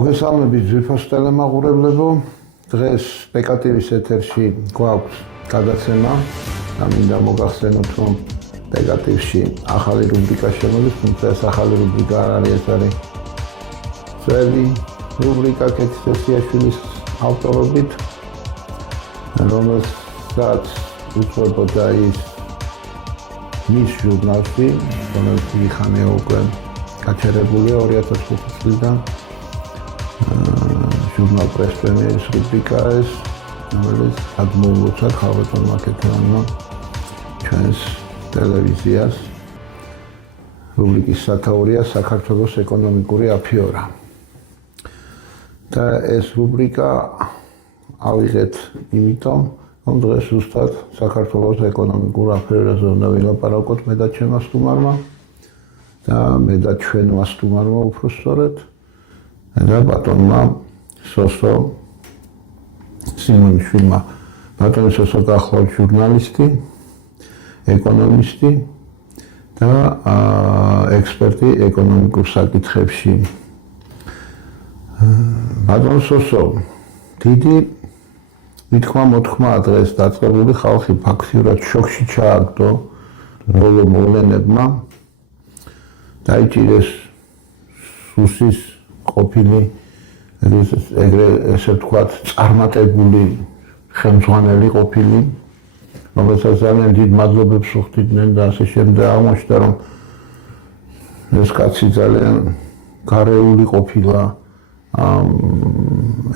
მოგესალმებით ძვირფას ტელემაყურებლებო. დღეს პეკატივის ეთერში გვაქვს გადაცემა და მინდა მოგახსენოთ, რომ პეკატივში ახალი რუბრიკა შემოდის, თუმცა ეს ახალი რუბრიკა არ არის, ეს არის ძველი რუბრიკა კეთისაშვილის ავტორობით, რომელსაც უწოდებოდა ის მის ჟურნალში, რომელიც ხანია უკვე გაჩერებულია 2005 წლიდან. ჟურნალ პრესპრემიერის რუბრიკა ეს, რომელიც გადმოულოცავ ხალხთან მაკეთებანმა ჩვენს ტელევიზიას. რუბრიკის სათაურია საქართველოს ეკონომიკური აფიორა. და ეს რუბრიკა ავიღეთ იმიტომ, რომ დღეს ზუსტად საქართველოს ეკონომიკურ აფიორაზე უნდა ვილაპარაკოთ მე და ჩემმა სტუმარმა და მე და ჩვენმა სტუმარმა უფრო სწორედ და ბატონმა სოსო სიმონიშვილმა. ბატონი სოსო გახლავთ ჟურნალისტი, ეკონომისტი და ექსპერტი ეკონომიკურ საკითხებში. ბატონ სოსო, დიდი მითქმა-მოთქმა დღეს დაწყებული ხალხი ფაქტიურად შოქში ჩააგდო ბოლო მოვლენებმა. დაიჭირეს სუსის ყოფილი ესე ვთქვათ წარმატებული ხელმძღვანელი ყოფილი, რომელსაც ძალიან დიდ მადლობებს უხდიდნენ და ასე შემდეგ. აღმოჩნდა, რომ ეს კაცი ძალიან გარეული ყოფილა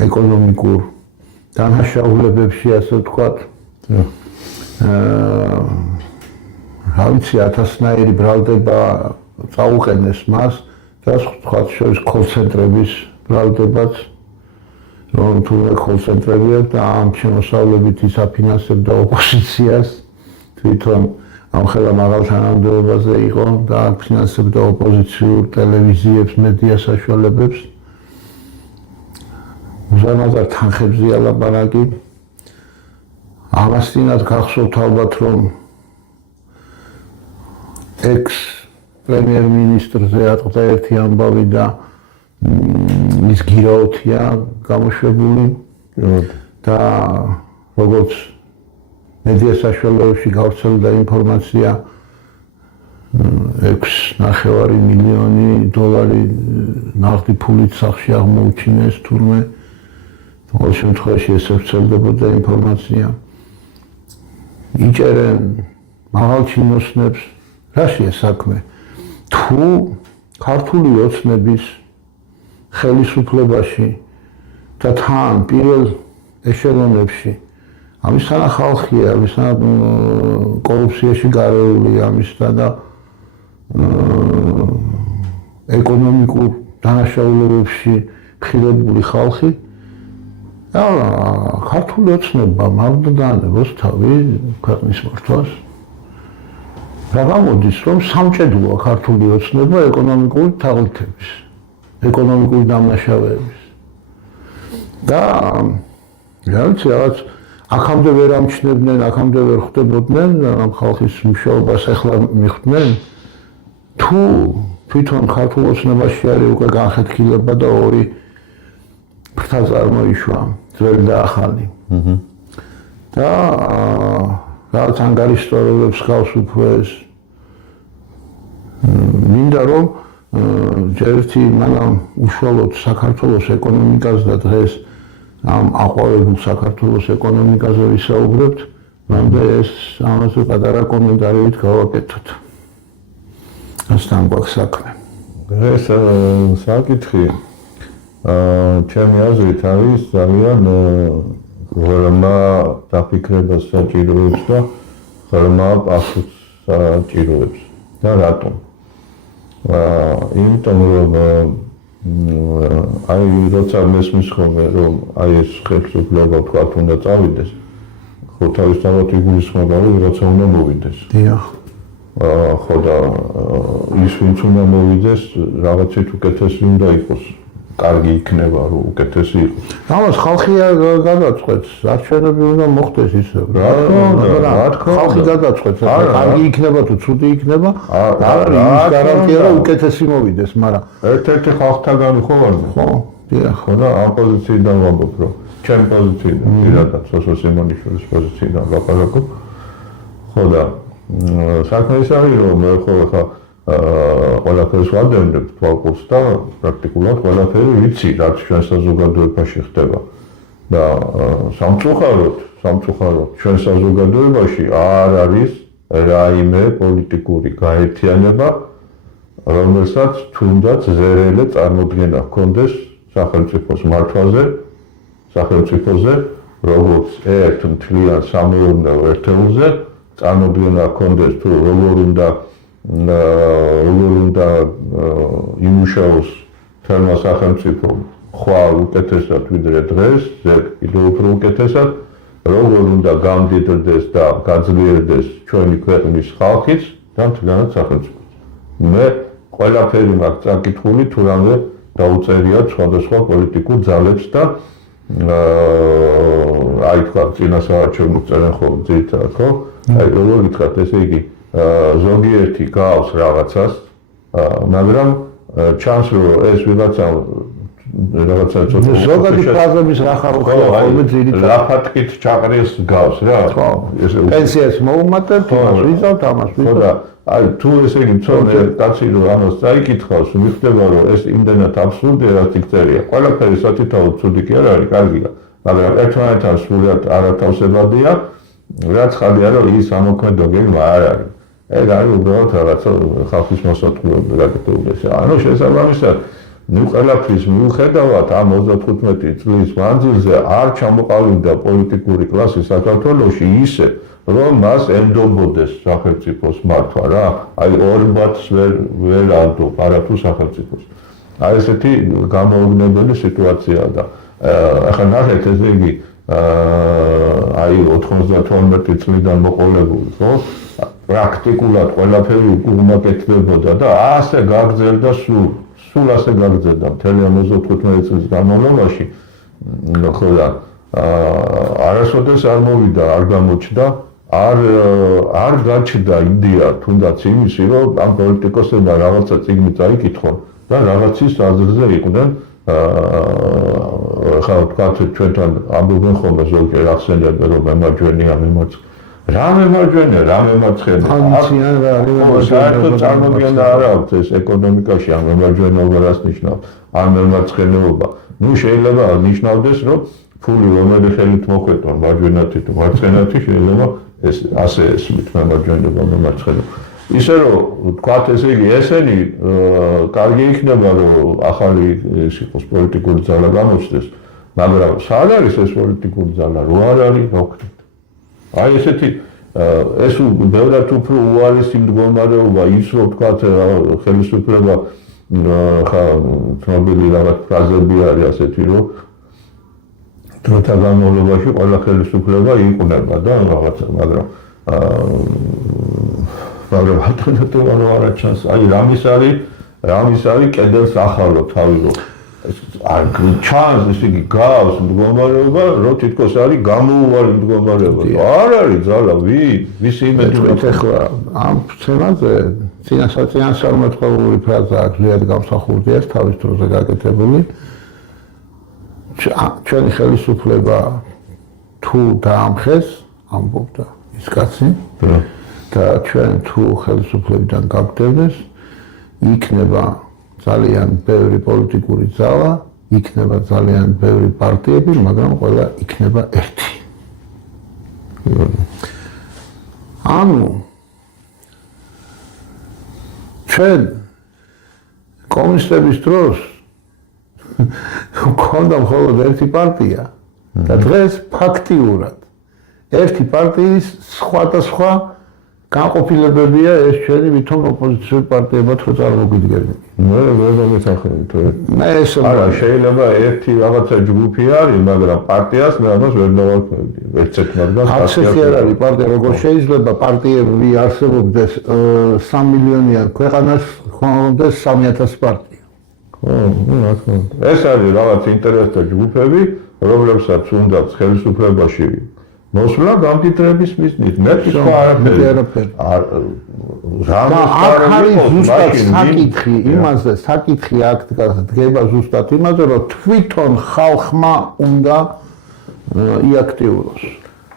ეკონომიკურ დანაშაულებებში, ასე ვთქვათ. რა ვიცი, ათასნაირი ბრალდება წაუყენეს მას და სხვა შორის კოლცენტრების ბრალდებაც, რომ თურმე კოლცენტრები აქვს და ამ შემოსავლებით ის აფინანსებდა ოპოზიციას, თვითონ ამ ხელა მაღალ თანამდებობაზე იყო და აფინანსებდა ოპოზიციურ ტელევიზიებს, მედია საშუალებებს. უზარმაზარ თანხებზია ლაპარაკი. ამასთანავე გახსოვთ ალბათ, რომ პრემიერ-მინისტრზე ატყდა ერთი ამბავი და ის გირაოთია გამოშვებული და როგორც მედია საშუალებებში გავრცელდა ინფორმაცია, 6,5 მილიონი დოლარი ნაღდი ფულით სახში აღმოუჩინეს თურმე. ყოველ შემთხვევაში ეს ვრცელდებოდა ინფორმაცია. იჭერენ მაღალ ჩინოსნებს. რაშია საქმე? თუ ქართული ოცნების ხელისუფლებაში და თან პირველ ეშელონებში ამისთანა ხალხია, ამისთანა კორუფციაში გარეული, ამისთანა და ეკონომიკურ დანაშაულებებში ხილებული ხალხი და ქართული ოცნება მალდა დაანებოს თავი ქვეყნის მართვას. რა გამოდის, რომ სამჭედლოა ქართული ოცნება ეკონომიკური თაღლითების, ეკონომიკური დამნაშავეების. და რა ვიცი, რაღაც აქამდე ვერ ამჩნევდნენ, აქამდე ვერ ხვდებოდნენ ამ ხალხის მუშაობას ახლა მიხვდნენ. თუ თვითონ ქართულ ოცნებაში არის უკვე განხეთქილება და ორი ფრთა წარმოიშვა, ძველი და ახალი. და რაღაც ანგარიშტორებს გავს უფრო ეს. მინდა რომ ჯერ ერთი მანამ უშუალოდ საქართველოს ეკონომიკას და დღეს ამ აყვავებულ საქართველოს ეკონომიკაზე ვისაუბრებთ, მანდა ეს ამაზე პატარა კომენტარით გავაკეთოთ. ასთან გვაქვს საქმე. ეს საკითხი ჩემი აზრით არის ძალიან ღრმა დაფიქრებას საჭიროებს და ღრმა პასუხს საჭიროებს. და რატომ? იმიტომ რომ აი როცა მესმის ხოლმე რომ აი ეს ხელისუფლება თქვათ უნდა წავიდეს, ხო თავისთავად იგულისხმება რომ როცა უნდა მოვიდეს. დიახ. ხო და ის ვინც უნდა მოვიდეს, რაღაცით უკეთესი უნდა იყოს. კარგი იქნება რომ უკეთესი იყოს. ამას ხალხი გადაწყვეტს, არჩევნები უნდა მოხდეს ისე. რა თქმა ხალხი გადაწყვეტს, კარგი იქნება თუ ცუდი იქნება, არ არის ის გარანტია რომ უკეთესი მოვიდეს, მაგრამ ერთ-ერთი ხალხთაგანი ხო არ? ხო. ხო და ამ პოზიციიდან ვამბობ, რომ ჩემი პოზიციიდან, პირადად სოსო სიმონიშვილის პოზიციიდან ლაპარაკობ. ხო და საქმე ის არის, რომ მე ხა ყველაფერს ვადევნებ თვალყურს და პრაქტიკულად ყველაფერი ვიცი, რაც ჩვენ საზოგადოებაში ხდება. და სამწუხაროდ ჩვენ საზოგადოებაში არ არის რაიმე პოლიტიკური გაერთიანება, რომელსაც თუნდაც ზერელე წარმოდგენა ჰქონდეს სახელმწიფოს მართვაზე, სახელმწიფოზე, როგორც ერთ მთლიან სამეურნეო ერთეულზე, წარმოდგენა ჰქონდეს თუ როგორ უნდა იმუშაოს თელმა სახელმწიფომ ხვალ უკეთესად ვიდრე დღეს, ზედ კიდევ უფრო უკეთესად, როგორ უნდა გამდიდრდეს და გაძლიერდეს ჩვენი ქვეყნის ხალხიც და მთლიანად სახელმწიფოც. მე ყველაფერი მაქვს წაკითხული, თუ რამე დაუწერიათ სხვადასხვა პოლიტიკურ ძალებს და აი თქვა წინასაარჩევნო წერენ ხოლმე ძირითადად, ხო? აი როგორ გითხრათ, ესე იგი ზოგიერთი გავს რაღაცას, მაგრამ ჩანს რომ ეს ვიღაცა ცოტა ზოგადი ფრაზების რახარო ხოლმე ძირითადად ლაფატკით ჩაყრილს გავს რა. ხო, პენსიას მოუმატებთ, იმას ვიზავთ, ამას ვიზავთ. და აი თუ ესე იგი მწონე კაცი რომ ამას წაიკითხავს, მიხდება რომ ეს იმდენად აბსურდია, რაც იქ წერია. ყველაფერი სათითაოდ ცუდი კი არ არის, კარგია, მაგრამ ერთმანეთთან სრულად არათავსებადია, რაც ხალხია რომ ის ამოქმედო გეგმა არ არის. ეგ არის უბრალოდ რაღაცა ხალხის მოსათხოვებელი გაკეთებული ესე. ანუ შესაბამისად ნუ ყველაფრის მიუხედავად ამ 35 წლის მანძილზე არ ჩამოყალიბდა პოლიტიკური კლასი საქართველოში ისე, რომ მას ენდობოდეს სახელმწიფოს მართვა რა. აი ორბათს ვერ ანდობ არათუ სახელმწიფოს. აი ესეთი გამოუგნებელი სიტუაციაა და ახლა ნახეთ ესე იგი აი 92 წლიდან მოყოლებული, ხო? პრაქტიკულად ყველაფერი უკუღმაკეთდებოდა და ასე გაგრძელდა სულ ასე გაგრძელდა მთელი 35 წლის განმავლობაში. ხო და არასოდეს არ მოვიდა, არ გამოჩნდა, არ გაჩნდა იდეა თუნდაც იმისი, რომ ამ პოლიტიკოსებმა რაღაცა წიგნი წაიკითხონ და რაღაცის აზრზე იყვნენ ხა ვთქვათ ჩვენთან ამბობენ ხოლმე ზოგჯერ ახსენებენ რომ მემარჯვენეა მემარცხენე. რა მემარჯვენე, რა მემარცხენე? ამციან რა არის საერთოდ წარმოდგენა არ აქვს ეს ეკონომიკაში ამ მემარჯვენეობა რას ნიშნავს? ამ მემარცხენეობა. ნუ შეიძლება ნიშნავდეს რომ ფული რომელი ხელით მოხვედონ მარჯვენათი თუ მარცხენათი შეიძლება ეს ასე ესმით მემარჯვენეობა მემარცხენეობა. ისე რომ ვთქვათ ესე იგი ესენი კარგი იქნება რომ ახალი ის იყოს პოლიტიკური ძალა გამოჩნდეს, მაგრამ სად არის ეს პოლიტიკური ძალა? რო არ არის, რა ვქნით? აი ესეთი ეს ბევრად უფრო უარესი მდგომარეობა ის რომ ვთქვათ ხელისუფლება ხა ცნობილი რაღაც ფრაზები არის ასეთი რომ დროთა განმავლობაში ყველა ხელისუფლება იყუნება და რაღაცა, მაგრამ ალტერნატივა არ ჩანს. აი რამის არის კედელს ახალო თავი რომ არ ჩანს ესე იგი გავს მდგომარეობა, რომ თითქოს არის გამოუვარი მდგომარეობა. არ არის ძალა, ვის იმედი აქვს ახლა ამ თემაზე წინასწარმეტყველური ფრაზა აქვს ზედ გამსახურდი ეს თავის დროზე გაკეთებული. ჩვენი ხელისუფლება თუ დაამხეს, ამბობდა ის კაცი და ჩვენ თუ ხელისუფლებიდან გავგდებდეს, იქნება ძალიან ბევრი პოლიტიკური ძალა, იქნება ძალიან ბევრი პარტიები, მაგრამ ყველა იქნება ერთი. ანუ ჩვენ კომუნისტების დროს გქონდა მხოლოდ ერთი პარტია და დღეს ფაქტიურად ერთი პარტიის სხვადასხვა განყოფილებებია ეს ჩვენი ვითომ ოპოზიციური პარტიებად რო წარმოგვიდგენია. ვერ გამოსახებით. არა, შეიძლება ერთი რაღაცა ჯგუფი არის, მაგრამ პარტიას მე ამას ვერ დავარქმევდი. ერთ მათგანს ასეთი არ არის პარტია, როგორ შეიძლება პარტიები არსებობდეს 3 მილიონიან ქვეყანას ხონდეს 3000 პარტია. რა თქმა უნდა. ეს არის რაღაც ინტერესთა ჯგუფები, რომლებსაც უნდათ ხელისუფლებაში მოსვლა გამდიდრების მიზნით. მე თქვა არაფერი. აქ არის ზუსტად საკითხი იმაზე, საკითხი აქ დგება ზუსტად იმაზე, რომ თვითონ ხალხმა უნდა იაქტიუროს.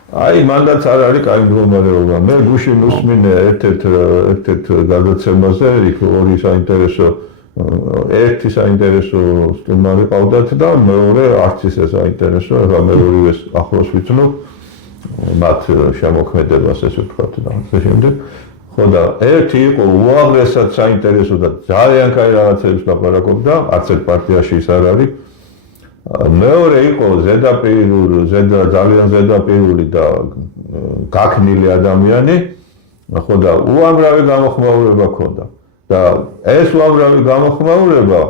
აი, მანდაც არ არის კაი მდგომარეობა. მე გუშინ უსმინე ერთ-ერთ გადაცემაზე, იქ ორი საინტერესო ერთი საინტერესო სტუმარი ყავდათ და მეორე არც ისე საინტერესო, ეხლა მე ორივეს ახლოს ვიცნობ მათ შემოქმედებას ესე ვთქვათ და ასე შემდეგ. ხო და ერთი იყო უაღრესად საინტერესო და ძალიან კაი რაღაცებს ლაპარაკობდა, არც ერთ პარტიაში ის არ არის. მეორე იყო ძალიან ზედაპირული და გაქნილი ადამიანი, ხო და უამრავი გამოხმაურება ჰქონდა. და ეს უამრავი გამოხმაურება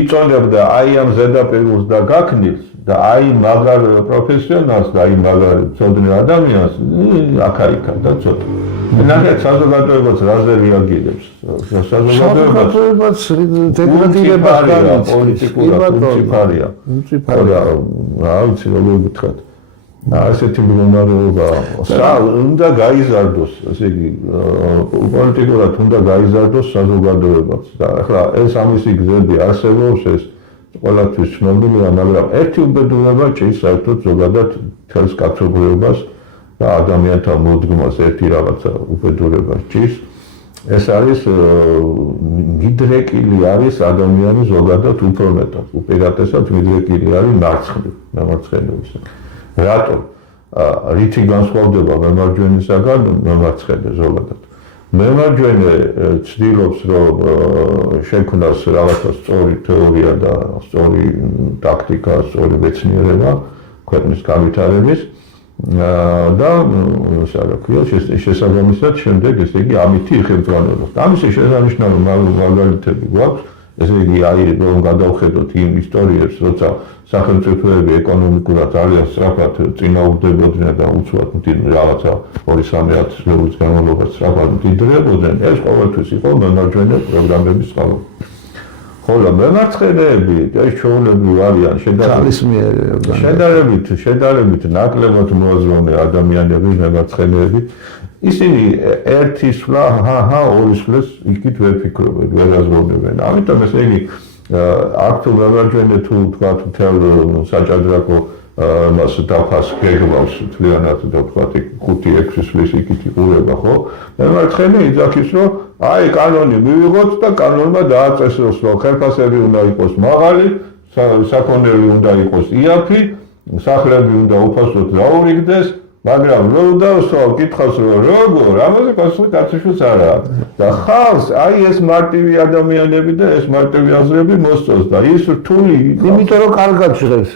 იწონებდა აი ამ ზედაპირულს და გაქნილს და აი მაგარ პროფესიონალს და აი მაგარ მცოდნე ადამიანს აქა-იქა და ცოტა. ნახეთ საზოგადოებაც რაზე რეაგირებს. საზოგადოებაც დეგრადირებას განიცდის. პოლიტიკურად უმციფარია. რა ვიცი როგორ გითხრათ. ასეთი მდგომარეობა უნდა გაიზარდოს, ესე იგი პოლიტიკურად უნდა გაიზარდოს საზოგადოებაც და ახლა ეს ამისი გზები არსებობს, ეს ყველაფრის ცნობილია, მაგრამ ერთი უბედურება ჭირს საერთოდ ზოგადად თელს კაცობრიობას და ადამიანთა მოდგმას ერთი რაღაცა უბედურება ჭირს. ეს არის მიდრეკილი არის ადამიანი ზოგადად უფრო მეტად, უპირატესად მიდრეკილი არის მემარცხენეებისა. რატომ? რითი განსხვავდება მემარჯვენისაგან მემარცხენე ზოგადად? მემარჯვენე ცდილობს, რომ შექმნას რაღაცა სწორი თეორია და სწორი ტაქტიკა, სწორი მეცნიერება ქვეყნის განვითარების და შესაბამისად შემდეგ ესე იგი ამითი იხელმძღვანელობს. ამისი შესანიშნავი მაგალითები გვაქვს. ესე იგი აი რომ გადავხედოთ იმ ისტორიებს, როცა სახელმწიფოები ეკონომიკურად ძალიან სწრაფად წინააღმდეგობდნენ და უცბად რაღაცა 2-3 წლის განმავლობაში სწრაფად მდიდრებოდნენ, ეს ყოველთვის იყო მემარჯვენე პროგრამების წყარო. ხოლო მემარცხენეები ეს ჩვეულებრივ არიან შედარებით ნაკლებად მოაზროვნე ადამიანები, მემარცხენეები. ისინი ერთი სვლა, ორი სვლას იქით ვერ ფიქრობენ, ვერ აზროვნებენ. ამიტომ ესე იგი აქ თუ მემარჯვენე თუ თქვათ მთელ საჭადრაკო მას დაფას გეგმავს თლიანად და თქვათ 5-6 სვლის იქით იყურება, ხო? მემარცხენე იძახის, რომ აი კანონი მივიღოთ და კანონმა დააწესოს, რომ ხელფასები უნდა იყოს მაღალი, საქონელი უნდა იყოს იაფი, სახლები უნდა უფასოდ დაურიგდეს. მაგრამ როდავსო კითხავს რომ როგორ ამაზე პასუხი კაციშვილს არა და ხალხს აი ეს მარტივი ადამიანები და ეს მარტივი აზრები მოსწონს და ის რთული იმიტომ რომ კარგად ჟღერს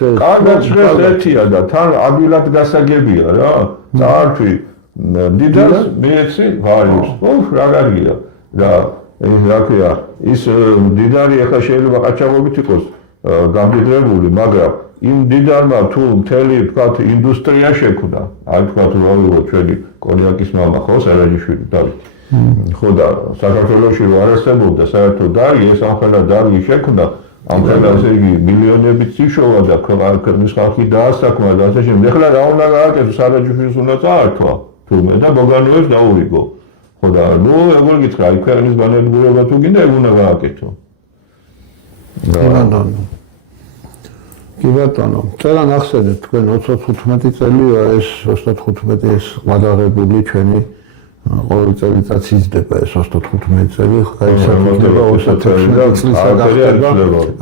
ერთია და თან ადვილად გასაგებია რა წარჩვი დიდას მეცი ვარიუს რა კარგია და რა ქვია ის დიდარი ახლა შეიძლება ყაჩაღობით იყოს გამდიდრებული მაგრამ იმ დიდარმა თუ მთელი ვთქვათ ინდუსტრია შექმნა, აი ვთქვათ რომ ჩვენი კონიაკის მამა ხო სარაჯიშვილი დავით. ხო და საქართველოში რო არ არსებობდა საერთოდ დარი, ეს ამხელა დარი შექმნა, ამხელა ესე იგი მილიონებით იშოვა და ქვეყნის ხალხი დაასაქმა და ასე შემდეგ. ეხლა რა უნდა გააკეთოს, სარაჯიშვილს უნდა წაართვა თურმე და ბოგანოებს დაურიგო. ხო და ნუ როგორ გითხრა, აი ქვეყნის განადგურება თუ გინდა, ეგ უნდა გააკეთო. კი ბატონო, წერან ახსენეთ თქვენ 25 წელია ეს 35 ეს გადაღებული ჩვენი ყოველი წელიწად იზრდება ეს 35 წელი, გაიზარდება 36 წლის გადაღება,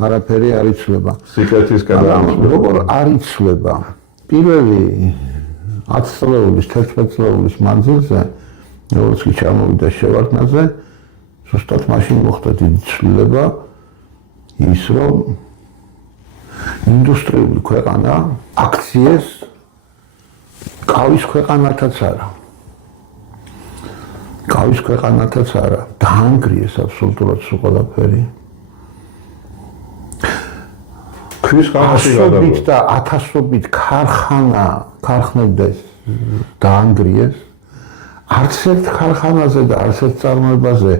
არაფერი არ იცვლება. სიკეთის გადაღება. როგორ არ იცვლება? პირველი 10 წლეულის, 11 წლეულის მანძილზე, როგორც კი ჩამოვიდა შევარდნაძე, ზუსტად მაშინ მოხდა დიდი ცვლილება ის რომ ინდუსტრიული ქვეყანა აქციეს კავის ქვეყანათაც არა. კავის ქვეყანათაც არა. დაანგრიეს აბსოლუტურად ყველაფერი. ქვის ხანაში და ათასობით ქარხნებს დაანგრიეს. არც ერთ ქარხანაზე და არც ერთ წარმოებაზე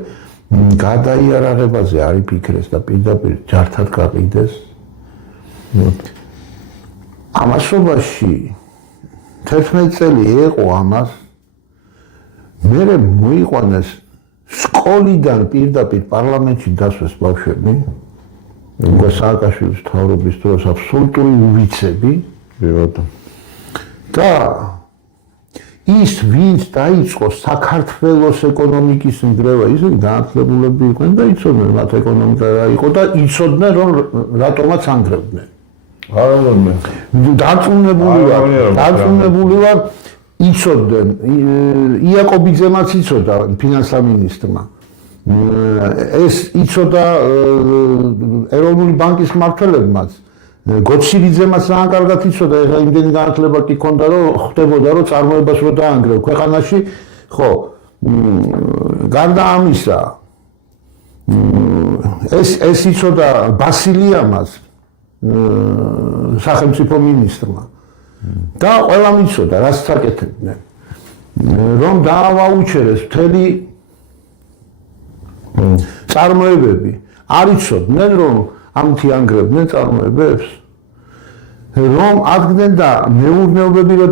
გადაიარაღებაზე არ იფიქრეს და პირდაპირ ჯართად გაყიდეს. ამასობაში 11 წელი ეყო ამას. მე მოიყვანეს სკოლიდან პირდაპირ პარლამენტში დასვეს ბავშვები. უკვე სააკაშვილის მთავრობის დროს აბსოლუტური უვიცები. და ის ვინც დაიწყო საქართველოს ეკონომიკის ნგრევა, ისინი განათლებულები იყვნენ და იცოდნენ მათ ეკონომიკა რა იყო და იცოდნენ რომ რატომაც ანგრევდნენ. არამე. დარწმუნებული ვარ, იცოდნენ. იაკობიძემაც იცოდა ფინანსთა მინისტრმა. ეს იცოდა ეროვნული ბანკის მმართველებმაც. გოცირიძემაც ძალიან კარგად იცოდა, ეხლა იმდენი განათლება კი ქონდა, რომ ხდებოდა, რომ წარმოებას რო დაანგრევ ქვეყანაში, ხო, გარდა ამისა, ეს იცოდა ბასილიამაც, სახელმწიფო მინისტრმა. და ყველამ იცოდა, რაც აკეთებდნენ. რომ დაავაუჩერეს მთელი წარმოებები. არ იცოდნენ, რომ ამთი ანგრევდნენ წარმოებებს, რომ ადგენდნენ და მეურნეობები რო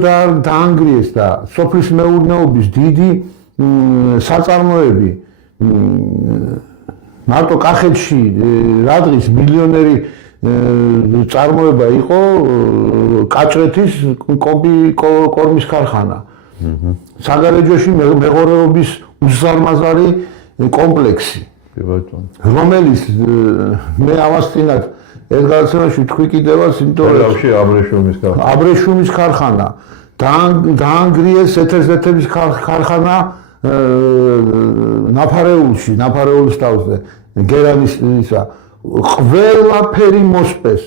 დაანგრიეს და სოფლის მეურნეობის დიდი საწარმოები მარტო კახეთში რადღის მილიონერი წარმოება იყო კაჭრეთის კორმის ქარხანა. საგარეჯოში მეღორეობის უზარმაზარი კომპლექსი. რომელიც მე ამასთანავ ეს გადაცემაში თქვი კიდევაც, იმიტომ რომ აბრეშუმის ქარხანა, დაანგრიეს ეთერზეთების ქარხანა ნაფარეულის თავზე, გერანის ისა, ყველაფერი მოსპეს.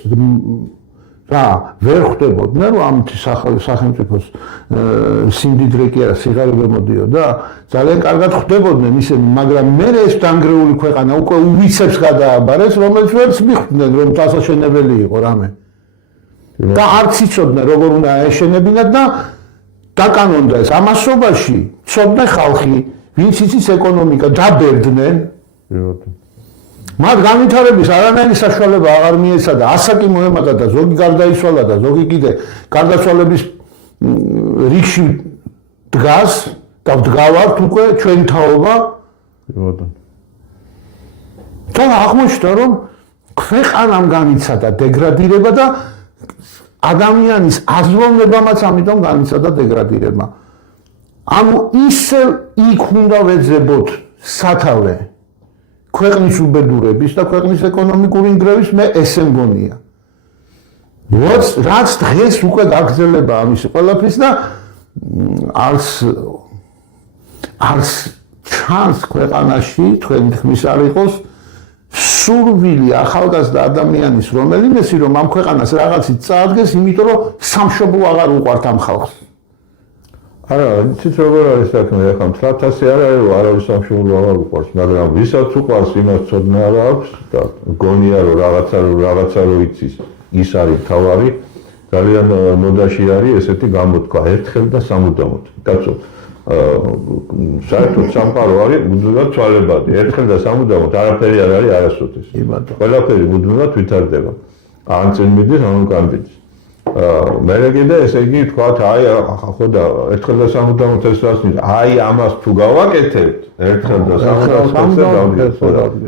რა, ვერ ხვდებოდნენ, რომ ამ სახელმწიფოს სიმდიდრე კი არა, სიღარიბე მოდიოდა, ძალიან კარგად ხვდებოდნენ ისინი, მაგრამ მე ეს დანგრეული ქვეყანა უკვე უვიცებს გადააბარეს, რომელიც ვერც მიხვდნენ, რომ დასაშენებელი იყო რამე. და არც იცოდნენ, როგორ უნდა ეშენებინათ და დაკანონდა ეს. ამასობაში ცოდნა ხალხი, ვინც იცის ეკონომიკა, დაბერდნენ. მათ განვითარების არანაირი საშუალება აღარ მიეცადა, ასაკი მოემატა და ზოგი გარდაიცვალა და ზოგი კიდე გარდაცვალების რიგში დგას და ვდგავართ უკვე ჩვენი თაობა. და აღმოჩნდა, რომ ქვეყანამ განიცადა დეგრადირება და ადამიანის აზროვნებამაც ამიტომ განიცადა დეგრადირება. ანუ ისევ იქ უნდა ვეძებოთ სათავე ქვეყნის უბედურების და ქვეყნის ეკონომიკური ნგრევის მე ესე მგონია. რაც დღეს უკვე გაგრძელება ამის ყველაფრის და არც ჩანს ქვეყანაში თქვენი თქმის არ იყოს სურვილი ახალგაზრდა ადამიანის რომელიმესი რომ ამ ქვეყანას რაღაცით წაადგეს, იმიტომ რომ სამშობლო აღარ უყვართ ამ ხალხს. არა, იცით როგორ არის საქმე, ახლა მთლათასი არ არის, რომ არავის სამშობლო აღარ უყვარს, მაგრამ ვისაც უყვარს, იმას ცოდნა არ აქვს და გონია, რომ რაღაცა რო იცის, ის არის თავარი, ძალიან მოდაში არის ესეთი გამოთქვა, ერთხელ და სამუდამოდ. კაცო, საერთოდ სამყარო არის მუდმივად ცვალებადი, ერთხელ და სამუდამოდ არაფერი არ არის არასოდეს. ყველაფერი მუდმივად ვითარდება. ან წინ მიდის, ან უკან მიდის. მე კიდე ესე იგი თქვათ, აი ხო და ერთხელ და სამუდამოდ ეს რას ნიშნავს? აი ამას თუ გავაკეთებთ, ერთხელ და სამუდამოდ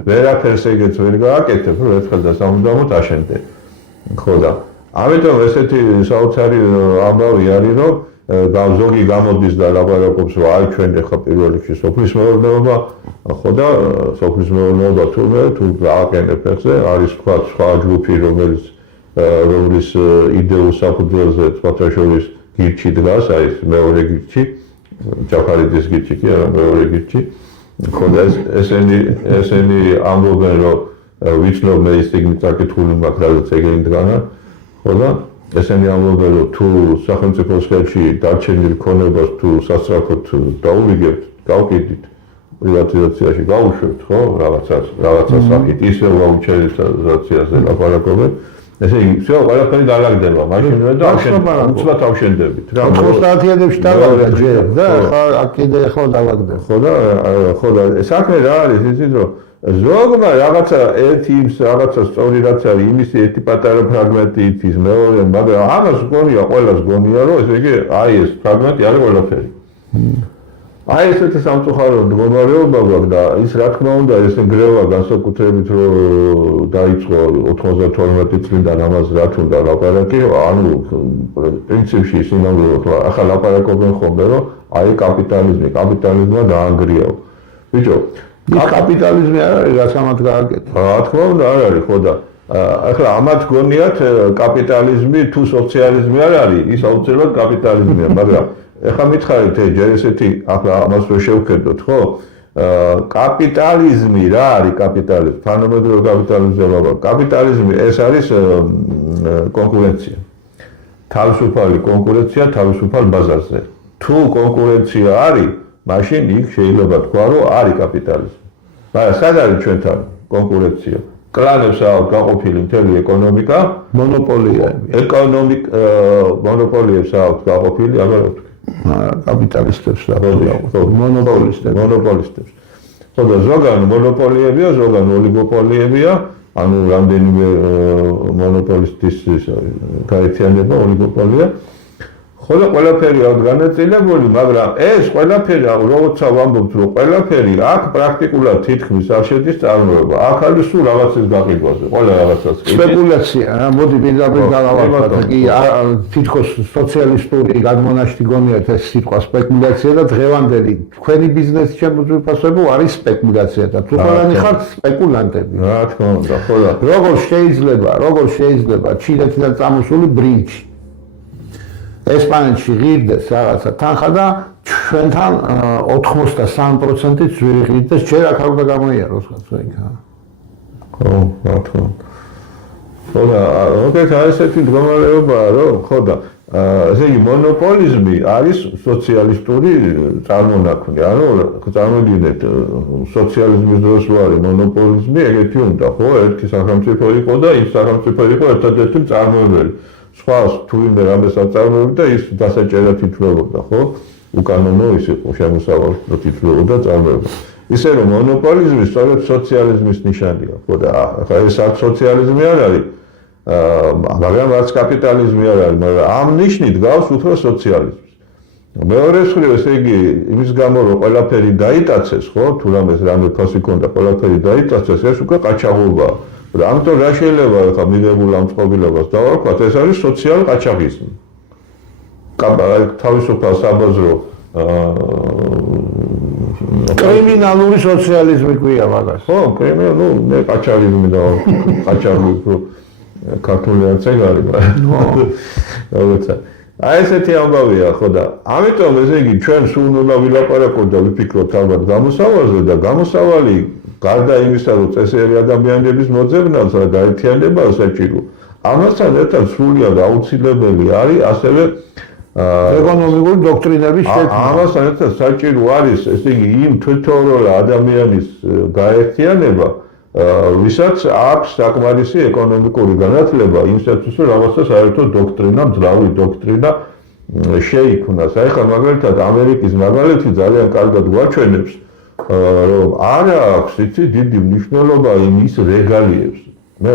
ვერაფერს ეგეც ვერ გავაკეთებ, რომ ერთხელ და სამუდამოდ აშენდე. ხო და ამიტომ ესეთი საოცარი ამბავი არის, რომ ზოგი გამოდის და ლაპარაკობს, რომ აი ჩვენ ახლა პირველ რიგში სოფლის მეურნეობა, ხო და სოფლის მეურნეობა თუ გააკენებ ეხზე, არის სხვა ჯგუფი, რომლის იდეურ საფუძველზე სხვათა შორის გირჩი დგას, აი ეს მეორე გირჩი, ჯაფარიძის გირჩი კი არა, მეორე გირჩი. ხო და ესენი ამბობენ, რომ ვიცნობ მე ის წიგნი წაკითხული მაქვს, რაც ეგრე დგანა, ხო და ესენი ამბობენ, რომ თუ სახელმწიფოს ხელში დარჩენილ ქონებას თუ სასწრაფოდ დაუვიგებთ, გავკიდით, პრივატიზაციაში გავუშვებთ, ხო, რაღაცა სახით, ისე ვაუჩერიზაციაზე ლაპარაკობენ. ესე იგი, всё, ყველაფერი დაალაგდება, მაშინვე და უცბად ავშენდებით. 90-იანებში დავაგდა ჯერ და ახლა კიდე ახლა დავაგდა. ხო და საქმე რა არის, იცით რომ ზოგმა რაღაცა ერთი ის რაღაცა სწორი რაც არის იმისი ერთი პატარა ფრაგმენტი ითის მეორე მაგრამ ამას გონია ყველას გონია რომ ესე იგი აი ეს ფრაგმენტი არის ყველაფერი აი ესეთი სამწუხარო მდგომარეობა გვაქვს და ის რა თქმა უნდა ეს გრევა განსაკუთრებით რომ დაიწყო 92 წლიდან ამას რა თქმა უნდა ლაპარაკი ანუ პრინციპში სიმაღლე ახლა ლაპარაკობენ ხოლმე რომ აი კაპიტალიზმმა დაანგრიაო ბიჭო კაპიტალიზმი არ არის რაც ამათ გააკეთა რა თქმა უნდა არ არის ხო და ახლა ამათ გონიათ კაპიტალიზმი თუ სოციალიზმი არ არის ის აუცილებლად კაპიტალიზმია მაგრამ ეხლა მითხარით ჯერ ესეთი ახლა ამას ვერ შევხედოთ ხო კაპიტალიზმი რა არის კაპიტალიზმი თანამედროვე კაპიტალიზმი კაპიტალიზმი ეს არის კონკურენცია თავისუფალი კონკურენცია თავისუფალ ბაზარზე თუ კონკურენცია არის მაშინ იქ შეიძლება თქვა რომ არის კაპიტალიზმი მაგრამ სად არის ჩვენთან კონკურენცია კლანებს აქვს გაყოფილი მთელი ეკონომიკა მონოპოლიებს აქვს გაყოფილი აბა კაპიტალისტებს და მონოპოლისტებს. ხო და ზოგან მონოპოლიებია, ზოგან ოლიგოპოლიებია, ანუ რამდენიმე მონოპოლისტის გაერთიანება ოლიგოპოლია. ხო და ყველაფერი აქვს განაწილებული, მაგრამ ეს ყველაფერი როცა ვამბობთ, რომ ყველაფერი აქ პრაქტიკულად თითქმის არ შედის წარმოება. აქ არის სულ რაღაცის გაყიდვაზე, ყველა რაღაცას. სპეკულაცია, მოდი პირდაპირ გავავარდოთ, კი თითქოს სოციალისტური გადმონაშთი გონიათ ეს სიტყვა სპეკულაცია და დღევანდელი თქვენი ბიზნესის შემოწმებასებო არის სპეკულაცია და თუ ყველანი ხართ სპეკულანტები. რა თქმა უნდა, ხო და როგორ შეიძლება ჩინეთიდან წამოსული ბრინჯი ესპანეთში ღირდეს რაღაცა თანხა და ჩვენთან 83%-ით ვერ ღირდეს, ჯერ აქ არ უნდა გამოიაროს კაცო იქ. ხო, რა თქმა უნდა. ხო და როდესაც ესეთი მდგომარეობაა, რომ ხო და ესე იგი მონოპოლიზმი არის სოციალისტური წარმონაქმნი. ანუ წარმოგიდგენთ სოციალიზმის დროს არის მონოპოლიზმი, ეგეთი უნდა, ხო, ერთი სახელმწიფო იყო და ის სახელმწიფო იყო ერთადერთი მწარმოებელი. სხვა თუ ვინმე რამეს აწარმოებდა და ის დასაჭერად ითვლებოდა, ხო? უკანონო ის იყო შემოსავალს ითვლებოდა წარმოება. ისე რომ მონოპოლიზმი სწორედ სოციალიზმის ნიშანია, ხო და ახლა ეს არ სოციალიზმი არ არის, მაგრამ რაც კაპიტალიზმი არ არის, მაგრამ ამ ნიშნით გავს უფრო სოციალიზმს. მეორე მხრივ ესე იგი იმის გამო რომ ყველაფერი დაიტაცეს, ხო? თუ რამე ფასი ქონდა, ყველაფერი დაიტაცეს, ეს უკვე ყაჩაღობაა. ამიტომ რა შეიძლება ახლა მიღებულ ამ წყობილებას დავარქვათ, ეს არის სოციალური ყაჩაღიზმი. თავისუფალ საბაზრო კრიმინალური სოციალიზმი ქვია მაგას. ხო, კრიმინალური, მე ყაჩაღიზმი და ყაჩაღი უფრო ქართული არც ეგარი, მაგრამ აი ესეთი ამბავია, ხო და ამიტომ ესე იგი ჩვენ სულ უნდა ვილაპარაკოთ და ვიფიქროთ ალბათ გამოსავალზე და გამოსავალი გარდა იმისა, რომ წესიერი ადამიანების მოძებნას და გაერთიანება საჭირო. ამასთან ერთად სრულად აუცილებელი არის ასევე ეკონომიკური დოქტრინების შექმნა. ამასთან ერთად საჭირო არის, ესე იგი, იმ თვითმფრინავის ადამიანის გაერთიანება, ვისაც აქვს საკმარისი ეკონომიკური განათლება იმისათვის, რომ რაღაცა საერთო დოქტრინა, მძლავრი დოქტრინა შეიქმნას. აი ხა მაგალითად ამერიკის მაგალითი ძალიან კარგად გვაჩვენებს რომ არ აქვს იცი დიდი მნიშვნელობა იმის რეგალიებს. მე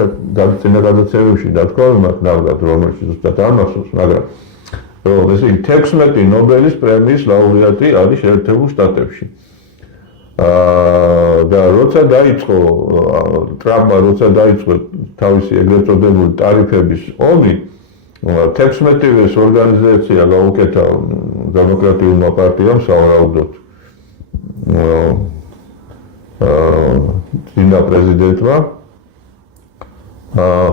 წინა გადაცემებში დათქვა მაქვს ნამდვილად რომელშიც ზუსტად არ მახსოვს, მაგრამ რომ ესე იგი 16 ნობელის პრემიის ლაურეატი არის შეერთებულ შტატებში. და როცა დაიწყო ტრამპმა თავისი ეგრეთ წოდებული ტარიფების ომი 16-ვე ორგანიზაცია გაუკეთა დემოკრატიულმა პარტიამ სავარაუდოდ წინა პრეზიდენტმა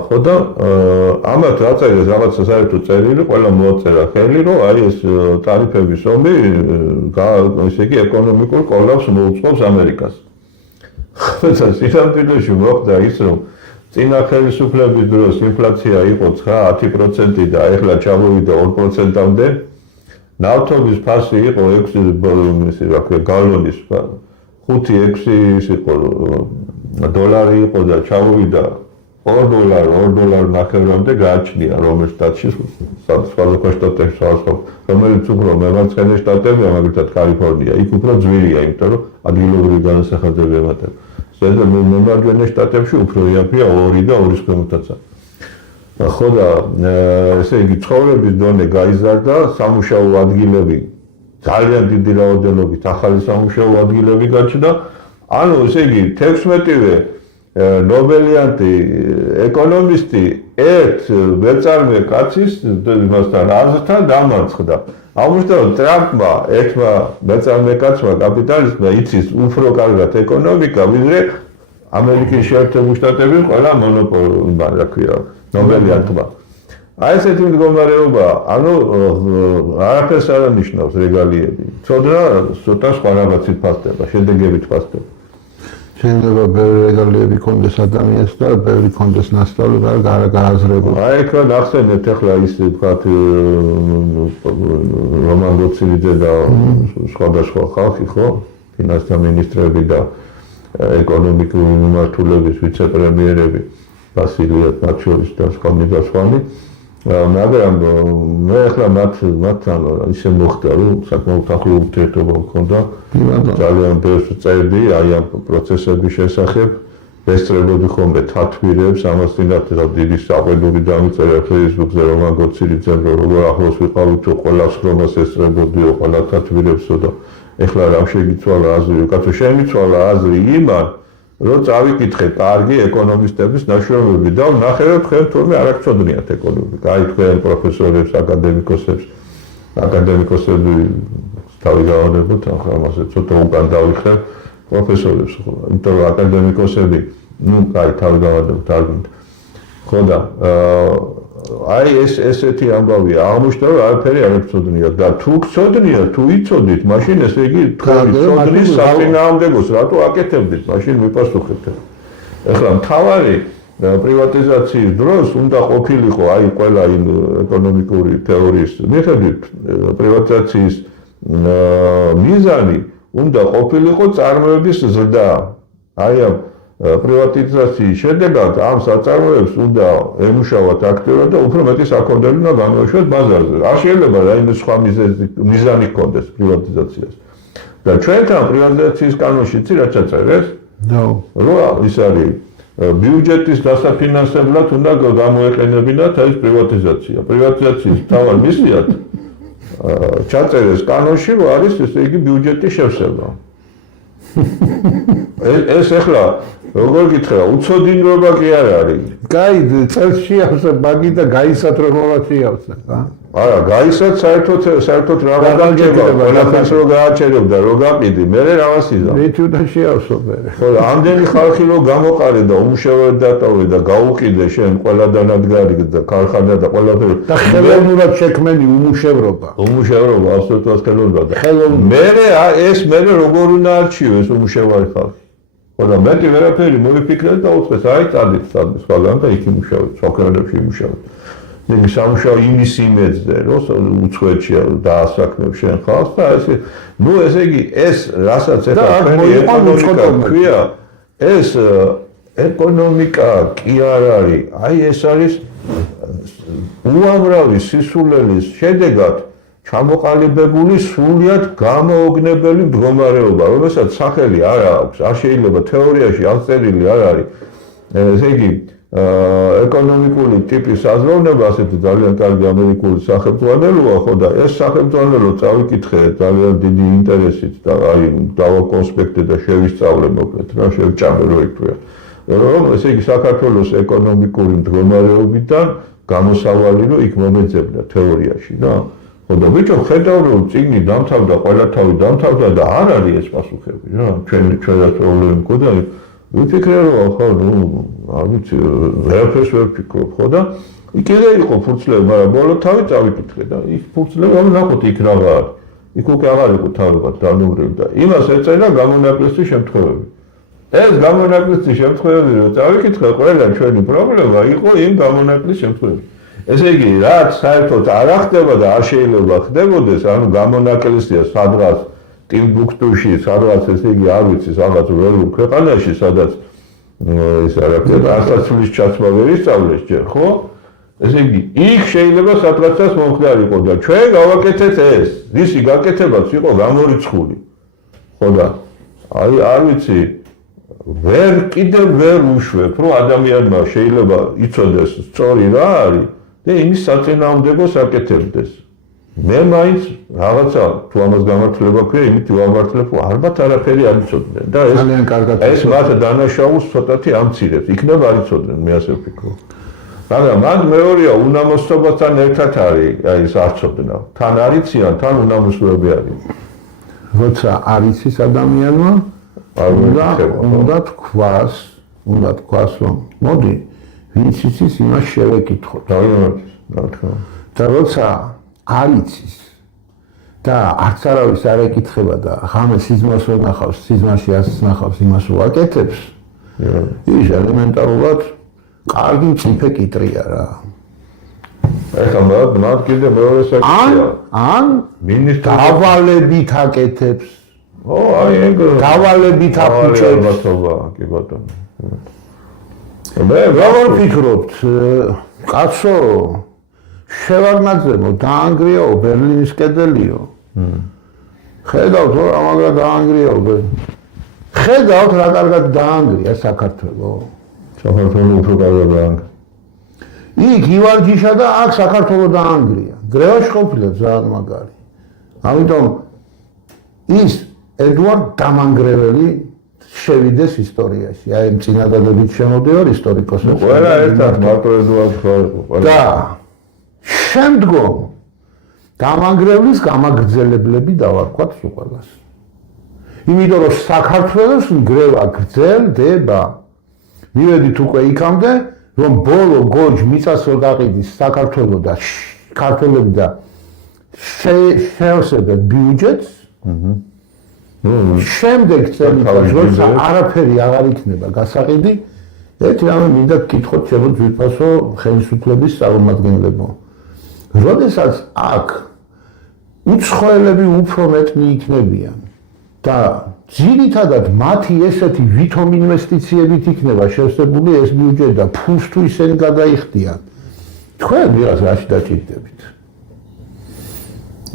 ხო და ამათ აწერეს რაღაცა საერთო წერილი, ყველა მოაწერა ხელი, რომ აი ეს ტარიფების ომი ესე იგი ეკონომიკურ კოლაფს მოუწყობს ამერიკას. ხოცა სინამდვილეში მოხდა ის, რომ წინა ხელისუფლების დროს ინფლაცია იყო 9-10% და ეხლა ჩამოვიდა 2%-მდე. ნავთობის ფასი იყო 6 გალონის 5-6 იყო დოლარი იყო და ჩამოვიდა $2.5-მდე გააჩნია რომელ შტატში, სხვადასხვა შტატებში, რომელიც უფრო მემარცხენე შტატებია, მაგალითად კალიფორნია, იქ უფრო ძვირია, იმიტომ რომ ადგილობრივი განასახადებები ემატება. მომარჯვენე შტატებში უფრო იაფია 2 და 2 ქვემოთაცა. ხო და ესე იგი ცხოვრების დონე გაიზარდა, სამუშაო ადგილები ძალიან დიდი რაოდენობით ახალი სამუშაო ადგილები გაჩნდა. ანუ ესე იგი 16-ვე ნობელიანტი ეკონომისტი ერთ მეწარმე კაცის იმასთან აზრთან დამარცხდა. ამიტომ ტრამპმა ერთმა მეწარმე კაცმა კაპიტალისტმა იცის უფრო კარგად ეკონომიკა, ვიდრე ამერიკის შეერთებული შტატების ყველა მონოპოლმა, რა ქვია, ნობელიანტმა. აი ესეთი მდგომარეობა, ანუ არაფერს არ ანიშნავს რეგალიები. ცოდნა ცოტა სხვა რაღაცით ფასდება, შედეგებით ფასდება. შეიძლება ბევრი რეგალიები კონდეს ადამიანს და ბევრი კონდეს ნასწავლი და გააზრებული. აი ეხლა ნახსენეთ ეხლა ის ვთქვათ რომან გოცილიძე და სხვადასხვა ხალხი ხო ფინანსთა მინისტრები და ეკონომიკური მიმართულების ვიცე-პრემიერები ვასილია ტაჩოვის და სხვანი მაგრამ მე ეხლა მათთან ისე მოხდა რომ საკმაოდ ახლო ურთიერთობა მქონდა ძალიან ბევრს წერდი აი ამ პროცესების შესახებ ესწრებოდი ხოლმე თათვირებს ამას წინათ დიდი საყიდური დამწერა Facebook-ზე რომან გოცილიძემ როგორ ახლოს ვიყავით ყველა სხდომას ესწრებოდიო ყველა თათვირებსო და ეხლა რა შეგიცვალა აზრი კაცო შემიცვალა აზრი იმან რომ წავიკითხე კარგი ეკონომისტების ნაშრომები და ვნახე რომ თქვენ თურმე არ აქცოდნიათ ეკონომიკა. აი თქვენ პროფესორებს, აკადემიკოსები თავი გავანებოთ, ახლა ამაზე ცოტა უკან დავიხრებ პროფესორებს ხო. იმიტომ რომ აკადემიკოსები, აი თავი გავანებოთ არ გინდა. ხო და აი ესეთი ამბავია აღმოჩნდა რომ არაფერი არ ეკცოდნიათ და თუ გცოდნიათ, თუ იცოდით, მაშინ ესე იგი თქვენი ცოდნის საწინააღმდეგოს რატო აკეთებდით, მაშინ მიპასუხეთ. ეხლა მთავარი პრივატიზაციის დროს უნდა ყოფილიყო აი ყველა იმ ეკონომიკური თეორიის მიხედვით პრივატიზაციის მიზანი უნდა ყოფილიყო წარმოების ზრდა. აი ამ პრივატიზაციის შედეგად ამ საწარმოებს უნდა ემუშავათ აქტიურად და უფრო მეტი საქონლები უნდა გამოეშვათ ბაზარზე. არ შეიძლება რაიმე სხვა მიზანი ჰქონდეს პრივატიზაციას. და ჩვენთან პრივატიზაციის კანონში იცი რა ჩაწერეს? რომ ის არის ბიუჯეტის დასაფინანსებლად უნდა გამოეყენებინათ ეს პრივატიზაცია. პრივატიზაციის მთავარ მისიად ჩაწერეს კანონში რომ არის ესე იგი ბიუჯეტის შევსება. ეს ახლა როგორ გითხრა, უცოდინრობა კი არ არის. კაი, წელს შეავსებ მაგი და გაიცათ რომ მომაციავსებ, არა, გაიცათ საერთოდ რა გადაგჭება, ყველაფერს რო გააჩერებ და რო გაყიდი, მერე რაღაც იზამ. მეც უნდა შეავსო მერე. ხო, ამდენი ხალხი რო გამოყარე და უმუშევად დატოვე და გაუყიდე შენ ყველა დანადგარი და ქარხანა და ყველაფერი. და ხელოვნურად შექმენი უმუშევრობა. უმუშევრობა, აბსოლუტურად ხელოვნება. მერე ეს მერე როგორ უნდა არჩიოს უმუშევარი ხალხი. ხო და მეტი ვერაფერი მოიფიქრეთ და უწყეს აი წადით სხვაგან და იქ იმუშავეთ, სოფლებში იმუშავეთ. იგი სამუშაო იმის იმედზე, რომ უცხოეთში დაასაქმებ შენ ხალხს და ესე იგი ეს რასაც ეხლა თქვენი ეკონომიკა ქვია, ეს ეკონომიკა კი არ არის, აი ეს არის უამრავი სისულელის შედეგად ჩამოყალიბებული სრულიად გამოოგნებელი მდგომარეობა, რომელსაც სახელი არ აქვს, არ შეიძლება თეორიაში აღწერილი არ არის. ესე იგი ეკონომიკური ტიპის აზროვნება, ასეთი ძალიან კარგი ამერიკული სახელმძღვანელოა, ხო და ეს სახელმძღვანელო წავიკითხე ძალიან დიდი ინტერესით და აი დავაკონსპექტე და შევისწავლე მოკლედ რა შევჭამე რო იქვია. რომ ესე იგი საქართველოს ეკონომიკური მდგომარეობიდან გამოსავალი რომ იქ მომეძებნა თეორიაში რა. ხო და ბიჭო ხედავ რომ წიგნი დამთავრდა, ყველა თავი დამთავრდა და არ არის ეს პასუხები რა. ჩვენს პრობლემები მქონდა ვიფიქრე რომ ხო არ ვიცი ვერაფერს ვერ ვფიქრობ ხო და კიდე იყო ფურცლები, მაგრამ ბოლო თავი წავიკითხე და ის ფურცლები ამ ნახოთ იქ რაღა არის. იქ უკვე აღარ იყო თავად დანუმრები და იმას ეწერა გამონაკლისის შემთხვევები. ეს გამონაკლისის შემთხვევები რომ წავიკითხე, ყველა ჩვენი პრობლემა იყო იმ გამონაკლის შემთხვევები. ესე იგი, რაც საერთოდ არ ახდება და არ შეიძლება ხდებოდეს, ანუ გამონაკლისია სადღაც ტიმბუქტუში, სადღაც ესე იგი არ ვიცი, სადღაც ველურ ქვეყანაში, სადაც ეს არაფერი ასაცულის ჩაცმა ვერ ისწავლეს ჯერ, ხო? ესე იგი, იქ შეიძლება სადღაცას მომხდარიყო და ჩვენ გავაკეთეთ ეს. ისი გაკეთებაც იყო გამორიცხული. ხო და აი არ ვიცი კიდევ ვერ უშვებ, რომ ადამიანმა შეიძლება იცოდეს სწორი რა არის და იმის საწინააღმდეგოს აკეთებდეს. მე მაინც რაღაცა თუ ამას გამართლება ქვია, იმით ვამართლებ, ალბათ არაფერი არ იცოდნენ და ეს მათ დანაშაულს ცოტათი ამცირებს. იქნებ არ იცოდნენ, მე ასე ვფიქრობ. მაგრამ მან მეორეა უნამოსობასთან ერთად არის, აი ეს არ ცოდნა. თან არიციან, თან უნამოსობები არის. როცა არ იცის ადამიანმა, უნდა თქვას, რომ მოდი, ვინც იცის, იმას შევეკითხოთ. და როცა არ იცის და არც არავის არ ეკითხება და ღამე სიზმარს ვერ ნახავს, სიზმარში ასს ნახავს, იმას უაკეთებს, ის ელემენტარულად კარგი მწიფე კიტრია რა. ეხლა მათ კიდე მეორე საკითხია. ან დავალებით აკეთებს. აი ეგ დავალებით აფუჭებს. კი ბატონო. მე როგორ ფიქრობთ, კაცო, შევარნაძემო დაანგრიაო ბერლინის კედელიო. ხედავთ რა მაგრა დაანგრიაო. ხედავთ რა კარგად დაანგრია საქართველო. საქართველო უფრო კარგად დაანგრია. იქ ივარჯიშა და აქ საქართველო დაანგრია. გრევაში ყოფილა ძალიან მაგარი. ამიტომ ის ედუარდ დამანგრეველი შევიდეს ისტორიაში. აი ამ წინადადებით შემოდიოდა ისტორიკოსებს. ყველა ერთად მარტო ედუარდ ხო. და შემდგომ დამანგრევლის გამაგრძელებლები დავარქვათ უყურას. იმიტომ რომ საქართველოს გრევა გრძელდება. მივედით უკვე იქამდე, რომ ბოლო გოჯ მიწას რო გაყიდის საქართველოს და ქართველები და შეესაბამებენ ბიუჯეტს. შემდეგ წელიწადში როცა არაფერი აღარ იქნება გასაყიდი, ერთი რამე მინდა გკითხოთ ჩემო ძვირფასო ხელისუფლების წარმომადგენლებო. როდესაც აქ უცხოელები უფრო მეტნი იქნებიან და ძირითადად მათი ესეთი ვითომ ინვესტიციებით იქნება შევსებული ეს ბიუჯეტი და ფულს თუ ისინი გადაიხდიან, თქვენ ვიღაც რაში დაჭირდებით?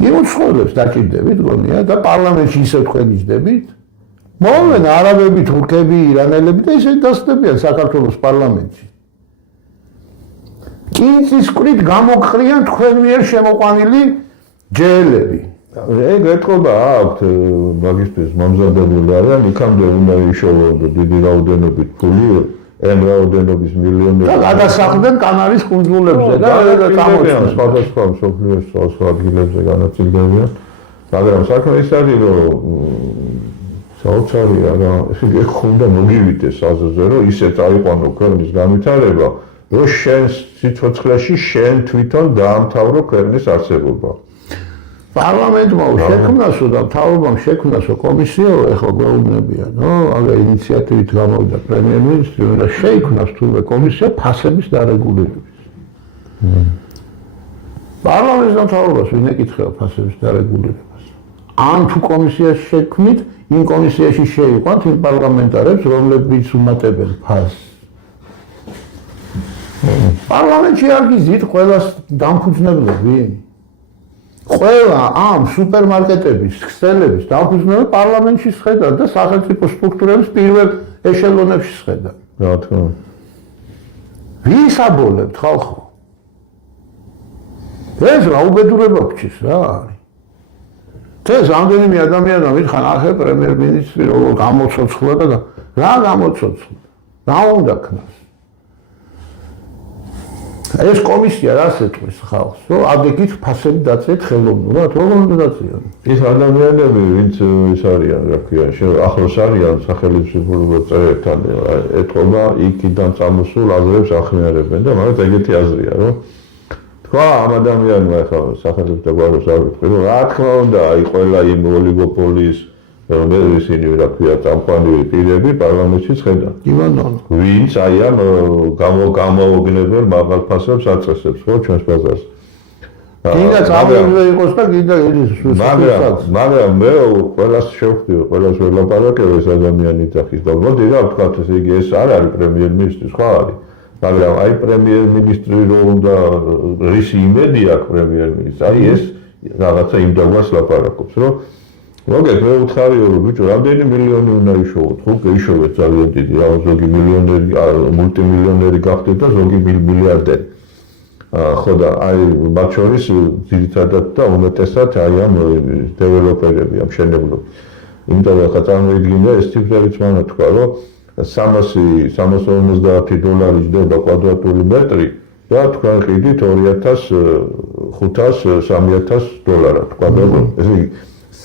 იმ უცხოელებს დაჭირდებით გონია და პარლამენტში ისე თქვენ იჯდებით? მოვლენ არაბები, თურქები, ირანელები და ისინი დასწრებიან საქართველოს პარლამენტში. კინცის კვით გამოგყრიან თქვენ მიერ შემოყვანილი ჯელები. ეგ ეთქობა აქვთ მაგისტრის მომზადებული არიან, იქამდე უნდა იშოვოთ დიდი რაოდენობით ფული, ამ რაოდენობის მილიონები. და გადასახლდნენ კანარის კუნძულებზე და წამოწმენ სხვადასხვა მსოფლიოს სხვა ადგილებზე განაწილდებიან. მაგრამ საქმე ის არის, რომ საოცარი არა, ესე ხონდა მოგივიდეს საზრზე, რომ ისეთ აიყვანო ქვეყნის განვითარება, რომ შენ სიცოცხლეში შენ თვითონ დაამთავრო ქვეყნის არსებობა. პარლამენტმა შექმნასო და მთავრობამ შექმნასო კომისიო, ეხლა გვეუბნებიან, აგა ინიციატივით გამოვიდა პრემიერ-მინისტრი და შეიქმნას თურმე კომისია ფასების დარეგულირების. პარლამენტის და მთავრობას ვინ ეკითხება ფასების დარეგულირებას? ან თუ კომისიას შექმნით, იმ კომისიაში შეიყვანთ იმ პარლამენტარებს, რომლებიც უმატებენ ფასს. პარლამენტში არ გიზით ყველას დამფუძნებლები. ყველა ამ სუპერმარკეტების, ქსელების დამფუძნებლები პარლამენტში შედან და სახელმწიფო სტრუქტურების პირველ ეშელონებში შედან. რა თქმა უნდა. ვის აბოლებთ ხალხო? ეს რა უბედურება გჭირს რა არის? ეს რამდენიმე ადამიანმა მითხან ახლა პრემიერ-მინისტრი როგორ გამოცოცხლა და რა გამოცოცხლა? რა უნდა ქნას? ეს კომისია რას ეტყვის ხალხს, რომ ადეკით ფასები დაწეთ ხელოვნურად, როგორ უნდა დაწიონ? ის ადამიანები, ვინც ის არიან, რა ქვია, ახლოს არიან სახელმწიფო წევრებთან, ეტყობა იქიდან წამოსულ აზრებს ახმიანებენ და მაგათ ეგეთი აზრია, რომ თქვა ამ ადამიანმა ახლა სახელმწიფო გვაროს არ ვიტყვი, რომ რა თქმა უნდა, აი ყველა იმ ოლიგოპოლის ისინი რა ქვია წამყვანი პირები პარლამენტში შედან. ვინც აი ამ გამოუგნებელ მაღალ ფასებს აწესებს ხო ჩვენს ბაზარს. კიდე წამოიღე იყოს და კიდე ის მაგრამ მე ყველას შევხვდი, ყველას ველაპარაკებ ეს ადამიანი ძახის და მოდი რა ვთქვათ, ესე იგი ეს არ არის პრემიერ-მინისტრი, სხვა არის. მაგრამ აი პრემიერ-მინისტრი რო და რისი იმედი აქვს პრემიერ-მინისტრს, აი ეს რაღაცა იმ დაგმას ლაპარაკობს, რომ მოგეთ მე ვუთხარიო რომ ბიჭო რამდენი მილიონი უნდა იშოვოთ ხო გეიშოვეთ ძალიან დიდი რა ზოგი მილიონერი მულტიმილიონერი გახდეთ და ზოგი მილიარდერი ხო და აი მათ შორის ძირითადად და უმეტესად აი ამ დეველოპერები ამ მშენებლობები იმიტომ რომ ხა წარმოიდგინე ეს ციფრებიც მანა თქვა რომ $350 ჯდება კვადრატული მეტრი და თქვენ ყიდით $2,500-3,000 კვადრატული ესე იგი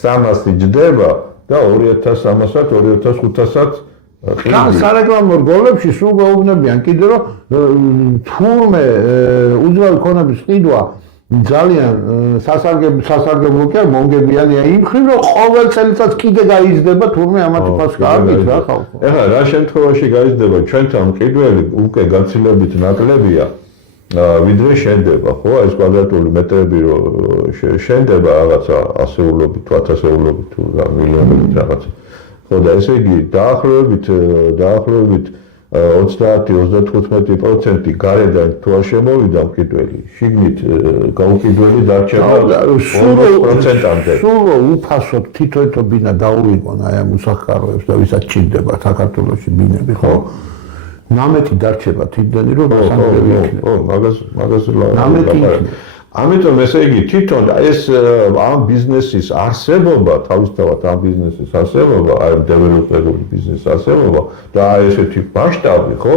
300 ჯდება და 2300-ად 2500-ად სარეკლამო რგოლებში სულ გაუგნებიან კიდე რომ თურმე უძრავი ქონების ყიდვა ძალიან სასარგებლო კი არ მონგებიანია იმ ხრივ რომ ყოველ წელიწადს კიდე გაიზრდება თურმე ამათი ფასი კარგით რა ხალხო ეხლა რა შემთხვევაში გაიზრდება ჩვენთან ყიდველი უკვე გაცილებით ნაკლებია ვიდრე შენდება ხო ეს კვადრატული მეტრები რო შენდება რაღაცა ასეულობით თუ ათასეულობით თუ მილიონობით რაღაცა ხო და ესე იგი დაახლოებით 30-35% გარედან თუ არ შემოვიდა მყიდველი შიგნით გაუყიდველი დარჩება 20%-ამდე სულ უფასოდ თითოეთო ბინა დაუვიგონ აი ამ უსახკაროებს და ვისაც ჭირდება საქართველოში ბინები ხო ნამეთი დარჩება თითდანი რომ დასამშველი იქნება მაგას ნამეთი ამიტომ ესე იგი თვითონ ეს ამ ბიზნესის არსებობა თავისთავად ამ ბიზნესის არსებობა აი დეველოპერული ბიზნესის არსებობა და ესეთი მასშტაბი ხო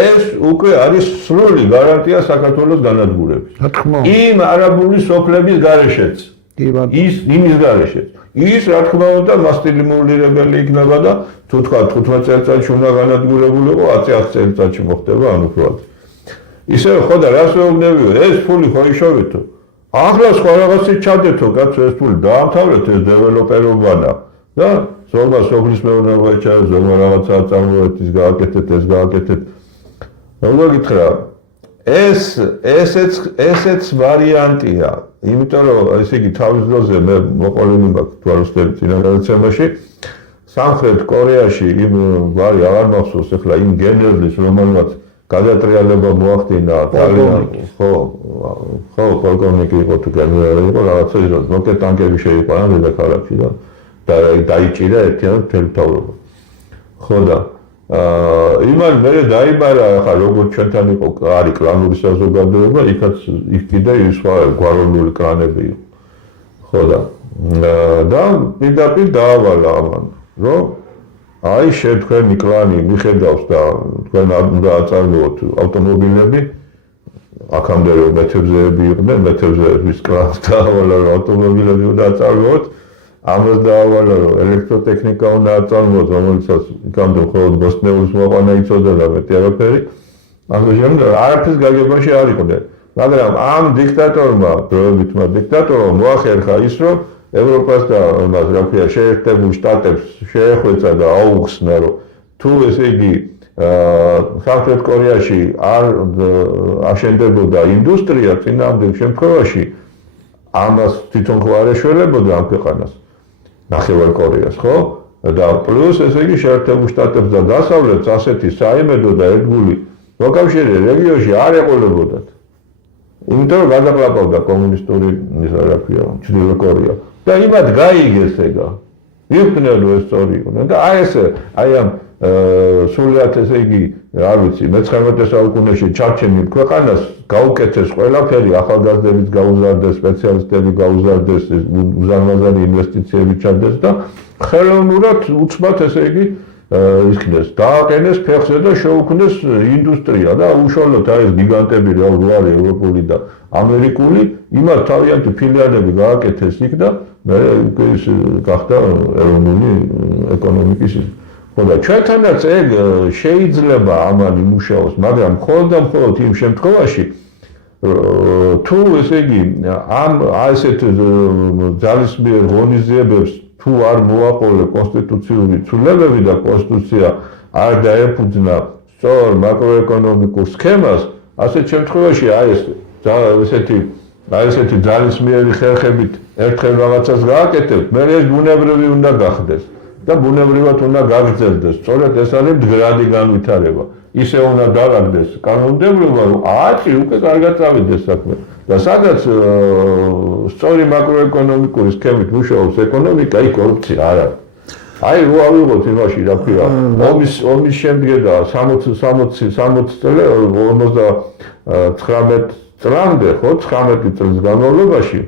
ეს უკვე არის სრული გარანტია საქართველოს განადგურების რა თქმა უნდა იმ არაბული სოფლების გარეშეც იმის გარეშეც ის რა თქმა უნდა მასტიმულირებელი იქნება და თუ თქვა 15 წელიწადში უნდა განადგურებულიყო 10 წელიწადში მოხდება ანუ უფრო ისე ხო და რას ვეუბნებიო ეს ფული ხო იშოვითო ახლა სხვა რაღაცით ჩადეთო კაცო ეს ფული დაამთავრეთ ეს დეველოპერობანა და ზოგმა სოფლის მეურნეობა ეჩაო ზოგმა რაღაცა წარმოეთ ის გააკეთეთ ეს გააკეთეთ როგორ გითხრა ესეც ვარიანტია იმიტომ რომ ესე იგი თავის დროზე მე მოყოლილი მაქვს თუ არ ვსწრებ წინა გადაცემაში სამხრეთ კორეაში იმ ვარი აღარ მახსოვს ახლა იმ გენერლის რომელმაც გადატრიალება მოახდინა ძალიან ხო პოლკოვნიკი იყო თუ გენერალი იყო რაღაცა ის რომ მოკე ტანკები შეიყვანა დედაქალაქში და დაიჭირა ერთიანად მთელი მთავრობა ხო და იმან მე დაიბარა ხა როგორც ჩვენთან იყო არის კლანური საზოგადოება იქაც იქ კიდე სხვა გვაროვნული კლანები იყო ხო და პირდაპირ დაავალა ამან რომ აი თქვენი კლანი მიხედავს და თქვენ უნდა აწარმოოთ ავტომობილები აქამდე რომ მეთევზეები იყვნენ მეთევზეების კლანს დაავალა რომ ავტომობილები უნდა აწარმოოთ ამას დაავალა რომ ელექტროტექნიკა უნდა აწარმოოთ რომელიცაც იქამდე მხოლოდ ბოსტნეულის მოყვანა იცოდა და მეტი არაფერი ამის შემდეგ არაფრის გაგებაში არ იყვნენ მაგრამ ამ დიქტატორმა დროებითმა დიქტატორმა მოახერხა ის რომ ევროპას და მას რა ქვია შეერთებულ შტატებს შეეხვეწა და აუხსნა რომ თუ ესე იგი სამხრეთ კორეაში არ აშენდებოდა ინდუსტრია წინააღმდეგ შემთხვევაში ამას თვითონ ხო არ ეშველებოდა ამ ქვეყანას ნახევარ კორეას ხო და პლუს ესე იგი შეერთებულ შტატებს და დასავლეთს ასეთი საიმედო და ერთგული მოკავშირე რეგიონში არ ეყოლებოდათ იმიტომ რომ გადაყლაპავდა კომუნისტური რა ქვია ჩრდილო კორეა და იმათ გაიგეს ეგა იქნებ რომ ეს სწორი იყო და აი ესე აი ამ სულად ესე იგი არ ვიცი მე-19 საუკუნეში ჩარჩენილ ქვეყანას გაუკეთეს ყველაფერი ახალგაზრდების გაუზარდეს სპეციალისტები გაუზარდეს უზარმაზარი ინვესტიციები ჩადეს და ხელოვნურად უცბად ესე იგი ისქნეს დააყენეს ფეხზე და შეუქმნეს ინდუსტრია და უშუალოდ აი ეს გიგანტები რა არის ევროპული და ამერიკული იმათ თავიანთი ფილიალები გააკეთეს იქ და მე ის გახდა ეროვნული ეკონომიკის ხო და ჩვენთანაც ეგ შეიძლება ამან იმუშაოს მაგრამ მხოლოდ იმ შემთხვევაში თუ ესე იგი ამ ასეთ ძალისმიერ ღონისძიებებს თუ არ მოაყოლე კონსტიტუციური ცვლილებები და კონსტიტუცია არ დაეფუძნა სწორ მაკროეკონომიკურ სქემას ასეთ შემთხვევაში აი ესეთი ძალისმიერი ხერხებით ერთხელ რაღაცას გააკეთებთ მე ეს ბუნებრივი უნდა გახდეს და ბუნებრივად უნდა გაგრძელდეს. სწორედ ეს არის მდგრადი განვითარება. ისე უნდა დაარაგდეს კანონმდებლობა, რომ აწი უკვე კარგად წავიდეს საქმე. და სადაც სწორი მაკროეკონომიკური სქემით მუშაობს ეკონომიკა, იქ კორუფცია არ არის. აი რო ავიღოთ იმაში რა ქვია, ომის შემდგედა 60 წელი 59 წლამდე, ხო, 19 წლის განმავლობაში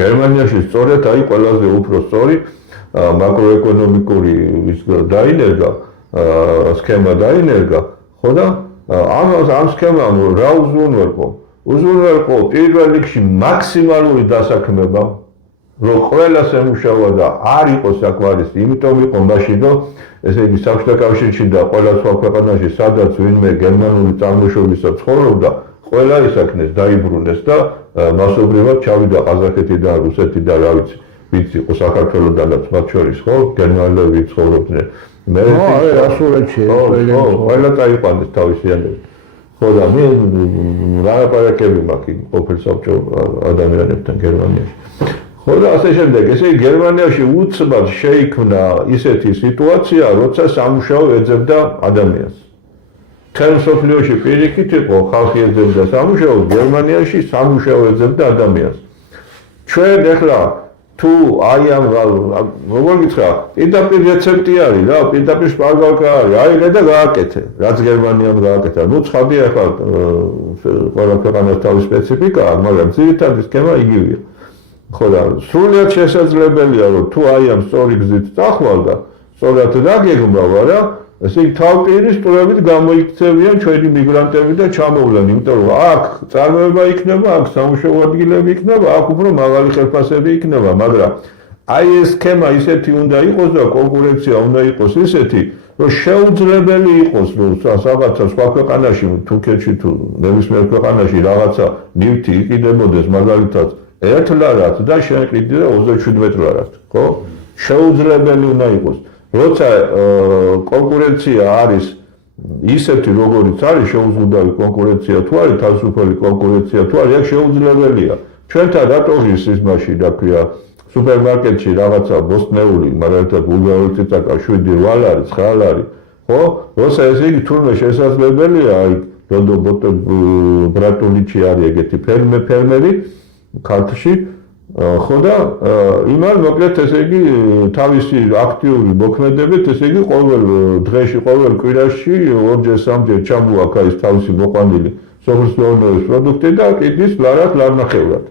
გერმანიაში სწორედ აი ყველაზე უფრო სწორი მაკროეკონომიკური დაინერგა, სქემა დაინერგა, ხო და ამ სქემამ რა უზრუნველყო? უზრუნველყო პირველ რიგში მაქსიმალური დასაქმება, რომ ყველას ემუშავა და არ იყოს საკმარისი, იმიტომ იყო მაშინ, რომ ესე იგი საბჭოთა კავშირში და ყველა სხვა ქვეყანაში, სადაც ვინმე გერმანული წარმოშობისა ცხოვრობდა, ყველა ისაქნეს, დაიბრუნეს და მასობრივად ჩავიდა ყაზახეთიდან, რუსეთიდან, რა ვიცი, ვინც იყო საქართველოდანაც მათ შორის, ხო, გერმანელები ცხოვრობდნენ. მე ასურეთში ყველა წაიყვანეს თავისიანები. ხო და მე ლაპარაკები მაქვს ყოფილ საბჭო ადამიანებთან გერმანიაში. ხო და ასე შემდეგ, ესე იგი გერმანიაში უცბად შეიქმნა ისეთი სიტუაცია, როცა სამუშაო ეძებდა ადამიანს. მთელ მსოფლიოში პირიქით იყო ხალხი ეძებდა სამუშაოს, გერმანიაში სამუშაო ეძებდა ადამიანს. ჩვენ ეხლა თუ აი ამ როგორ გითხრა, პირდაპირ რეცეპტი არის რა, პირდაპირ შპარგალკა არის, აიღე და გააკეთე, რაც გერმანიამ გააკეთა. ნუ ცხადია ახლა ყველა ქვეყანას თავის სპეციფიკაა, მაგრამ ძირითადი სქემა იგივეა. ხო და სრულიად შესაძლებელია, რომ თუ აი ამ სწორი გზით წახვალ და სწორად დაგეგმავა რა, ესე იგი თავპირის სტურებით გამოიქცევიან ჩვენი მიგრანტები და ჩამოვლენ, იმიტომ რომ აქ წარმოება იქნება, აქ სამუშაო ადგილები იქნება, აქ უფრო მაღალი ხელფასები იქნება, მაგრამ აი ეს სქემა ისეთი უნდა იყოს და კონკურენცია უნდა იყოს ისეთი, რომ შეუძლებელი იყოს, რომ რაღაცა სხვა ქვეყანაში, თურქეთში თუ ნებისმიერ ქვეყანაში რაღაცა ნივთი იყიდებოდეს მაგალითად 1 ლარად და შენ ყიდე 27 ლარად, ხო? შეუძლებელი უნდა იყოს. როცა კონკურენცია არის ისეთი როგორიც არის შეუძლებელი კონკურენცია თუ არის თავისუფალი კონკურენცია თუ არის აქ შეუძლებელია ჩვენთან რატო ის მაშინ რა ქვია სუპერმარკეტში რაღაცა ბოსტნეული მაგალითად ბულგარული წაკა 7 ლარი 9 ლარი ხო როცა ესე იგი თურმე შესაძლებელია აი როდო ბრატონიჩი არის ეგეთი ფერმერი ქართლში ხო და იმან მოკლედ ესე იგი თავისი აქტიური მოქმედებით ესე იგი ყოველ დღეში ყოველ კვირაში 2-3 ჩამოაქვს ის თავისი მოყვანილი სოფლის პროდუქტი და კიდის ლარად ლარნახევრად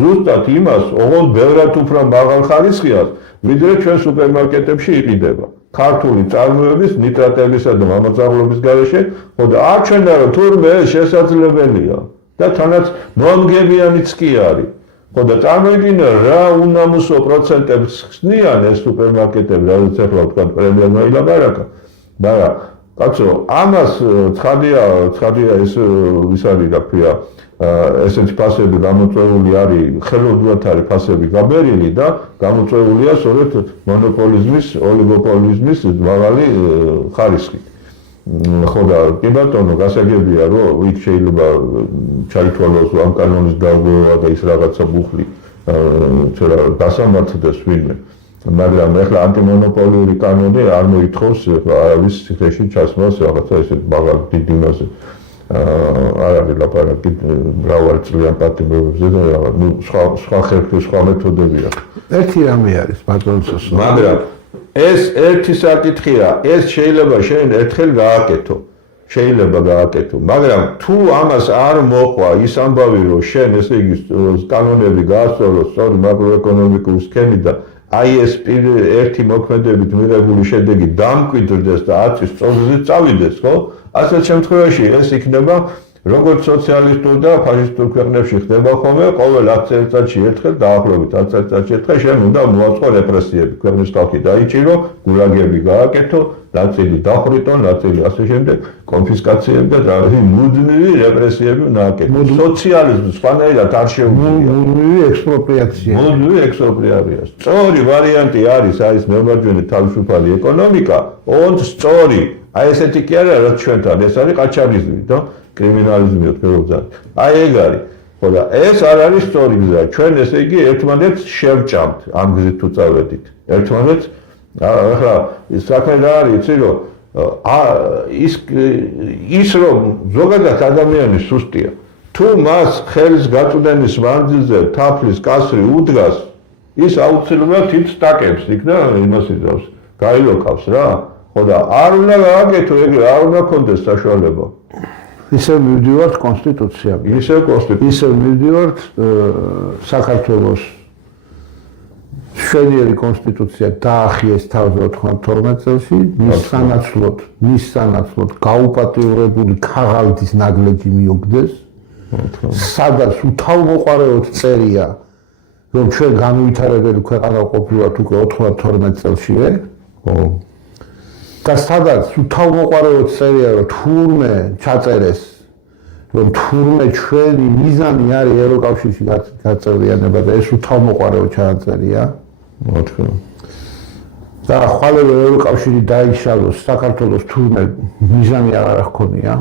ზუსტად იმას ოღონდ ბევრად უფრო მაღალ ხარისხიას ვიდრე ჩვენ სუპერმარკეტებში იყიდება ქართული წარმოების ნიტრატებისა და მამოწაღლობის გარეშე ხო და არჩენდა რომ თურმე შესაძლებელია და თანაც მომგებიანიც კი არის ხო და წარმოიდგინე რა უნამუსო პროცენტებს ხსნიან ეს სუპერმარკეტები რაც ახლა თქვა პრემიერმა ილაბარაკა მაგრამ კაცო ამას ცხადია ეს ის არის რა ქვია ესეთი ფასები გამოწვეული არის ხელოვნურად არის ფასები გაბერილი და გამოწვეულია სწორედ მონოპოლიზმის ოლიგოპოლიზმის მაღალი ხარისხი ხო და კი ბატონო გასაგებია რომ იქ შეიძლება ჩაითვალოს ამ კანონის დარღვევა და ის რაღაცა ბუხლი ცოტა დასამართდეს ვინმე მაგრამ ახლა ანტიმონოპოლიური კანონი არ მოითხოვს არავის ციხეში ჩასმას რაღაცა ესეთ მაღალ დიდ იმაზე არ არის ლაპარაკი მრავალწლიან პატიმრობებზე და ნუ სხვა ხერხი სხვა მეთოდები აქვს ერთი რამე არის ბატონსოს მაგრამ ეს ერთი საკითხია ეს შეიძლება შენ ერთხელ გააკეთო შეიძლება გააკეთო მაგრამ თუ ამას არ მოყვა ის ამბავი რომ შენ ესე იგი კანონები გაასწორო სწორი მაკროეკონომიკური სქემით და აი ეს ერთი მოქმედებით მიღებული შედეგი დამკვიდრდეს და აწის სწორზე წავიდეს ხო ასეთ შემთხვევაში ეს იქნება როგორც სოციალისტურ და ფაშისტურ ქვეყნებში ხდება ხოლმე ყოველ 10 წელიწადში ერთხელ დაახლოებით 10 წელიწადში ერთხელ შენ უნდა მოაწყო რეპრესიები ქვეყნის ხალხი დაიჭირო გულაგები გააკეთო ნაწილი დახვრიტო ნაწილი ასე შემდეგ კონფისკაციები და რაღაცა მუდმივი რეპრესიები უნდა აკეთო სოციალიზმი სხვანაირად არ შეუძლია მუდმივი ექსპროპრიაცია სწორი ვარიანტი არის აი ეს მემარჯვენე თავისუფალი ეკონომიკა ოღონდ სწორი აი ესეთი კი არა რაც ჩვენთან ეს არის ყაჩაღიზმი და კრიმინალიზმი თქვენ აი ეგ არის ხო და ეს არ არის სწორი გზა ჩვენ ესე იგი ერთმანეთს შევჭამთ ამ გზით თუ წავედით ერთმანეთს ახლა საქმე რა არის, იცი რომ ის რომ ზოგადად ადამიანი სუსტია. თუ მას ხელის გაწვდენის მანძილზე თაფლის კასრი უდგას, ის აუცილებლად თითს ტაკებს იქ და იმას იწევს, გაილოქავს რა. ხო და არ უნდა გააკეთო ეგრე, არ უნდა კონდეს საშუალება. ისევ მივდივართ კონსტიტუციამდე. ისევ მივდივართ საქართველოს შვედიერი კონსტიტუცია დაახიეს თავზე 92 წელს, მის სანაცვლოდ გაუპატიურებული ქაღალდის ნაგლეჯი მიუგდეს. სადაც უთავმოყარეოდ წერია, რომ ჩვენ განუვითარებელი ქვეყანა ყოფილვართ უკვე 92 წელსივე. და სადაც უთავმოყარეოდ წერია, რომ თურმე ჩაწერეს, რომ თურმე ჩვენი მიზანი არის ევროკავშირში გაწევრიანება და ეს უთავმოყარეოდ ჩაწერია. და ხვალე ევროკავშირი დაიშალოს, საქართველოს თურმე მიზანი აღარ ჰქონია.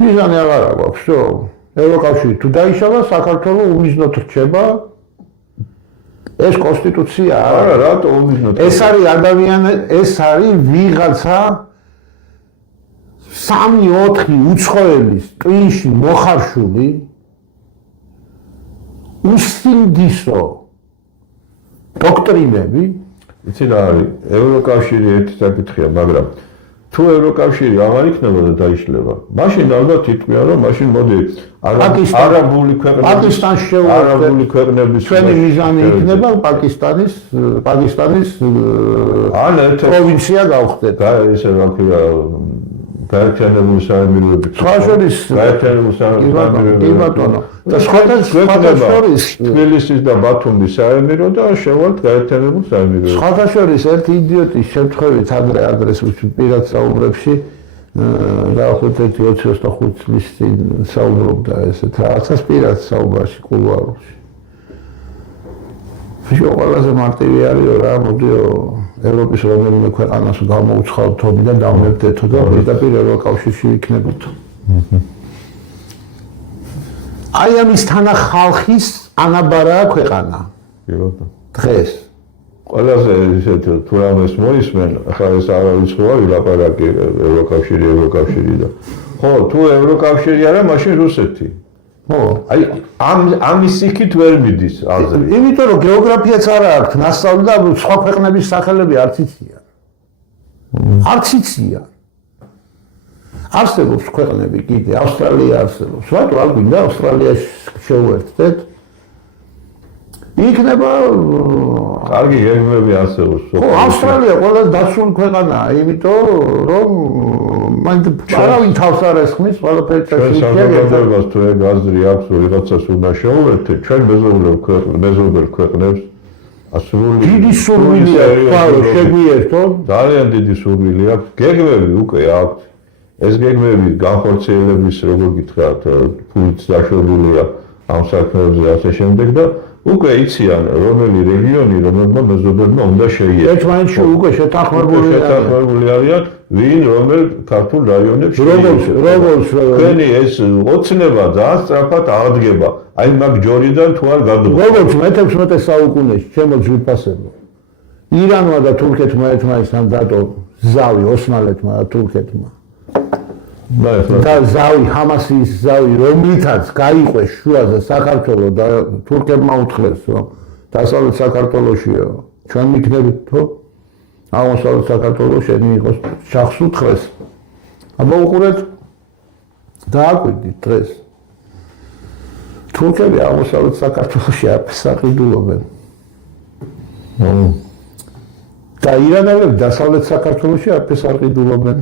მიზანი აღარ აქვს, всё. ევროკავშირი თუ დაიშალა, საქართველოს უმიზნოდ რჩება. ეს კონსტიტუცია არა, რატო უმიზნოდ? ეს არის ეს არის ვიღაცა 3-4 უცხოელის ტვინში მოხარშული უსინდისო დოქტრინები. იცი რა არის? ევროკავშირი ერთი საკითხია, მაგრამ თუ ევროკავშირი აღარ იქნება და დაიშლება, მაშინ ალბათ იტყვიან, რომ მაშინ მოდი არაბული ქვეყნების ჩვენი მიზანი იქნება პაკისტანის პროვინცია გავხდეთ. ესე რა ქვია, გაერთიანებული საემიროები. გაერთიანებული საემიროები. და სხვადასხვა თბილისის და ბათუმის საემირო და შევალთ გაერთიანებულ საემიროებში. სხვადასხვა ერთი იდიოტის შემთხვევით ადრე პირად საუბრებში დაახლოებით 20-25 წლის წინ საუბრობდა ესეთ რაღაცას პირად საუბარში კულუარებში. ვიშო ყველაზე მარტივი არისო რა, მოდიო ევროპის რომელიმე ქვეყანას გამოუცხადოთ და დამებდეთო და პირდაპირ ევროკავშირში იქნებოდო. აი ამის თანა ხალხის ანაბარაა ქვეყანა. დღეს ყველაზე ისეთ თუ რამეს მოისმენ, ახლა ეს არავითროა ვილაპარაკი ევროკავშირი და ხო, თუ ევროკავშირი არა, მაშინ რუსეთი. ხო, აი ამის იქით ვერ მიდის აზრი. იმიტომ რომ გეოგრაფიაც არა აქვს, ნასწავლი და სხვა ქვეყნების სახელები არც იციან. არც იციან. არსებობს ქვეყნები კიდე, ავსტრალია არსებობს. რატო არ გვინდა ავსტრალიაში შევერთდეთ? იქნება კარგი გეგმები არსებობს. ხო, ავსტრალია ყველაზე დაცული ქვეყანაა, იმიტომ რომ არავინ თავს არ ესხმის, ყველაფერი საზოგადოებას თუ ეგ აზრი აქვს, რომ ვიღაცას უნდა შეუერთდეთ, ჩვენ მეზობელ ქვეყნებს ასრული დიდი სურვილი აქვს შეგვიერთოთ. ძალიან დიდი სურვილი აქვს, გეგმები უკვე აქვს. ეს გეგმები განხორციელების, როგორ გითხრათ, ფულით დაშვებულია ამ საქმეებზე ასე შემდეგ და უკვე იციან რომელი რეგიონი რომელმა მეზობელმა უნდა შეიერთოს. ერთმანეთში უკვე შეთანხმებული არიან ვინ რომელ ქართულ რაიონებში. როგორც თქვენი ეს ოცნება ძალიან სწრაფად აღდგება. აი მაგ ჯორიდან თუ არ გადმოგვიყვება. როგორც მე-16 საუკუნეში ჩემო ძვირფასებო ირანმა და თურქეთმა ერთმანეთთან დადო ზავი ოსმალეთმა და თურქეთმა. და ზავი ჰამასის ზავი რომლითაც გაიყვეს შუაზე საქართველოს და თურქებმა უთხრეს რომ დასავლეთ საქართველოსიო ჩვენ მიქნებით თო აღმოსავლეთ საქართველოს შენი იყოს შახს უთხრეს აბა უყურეთ დააკვირდით დღეს თურქები აღმოსავლეთ საქართველოში აფსაყიდულობენ და ირანელები დასავლეთ საქართველოში აფსაყიდულობენ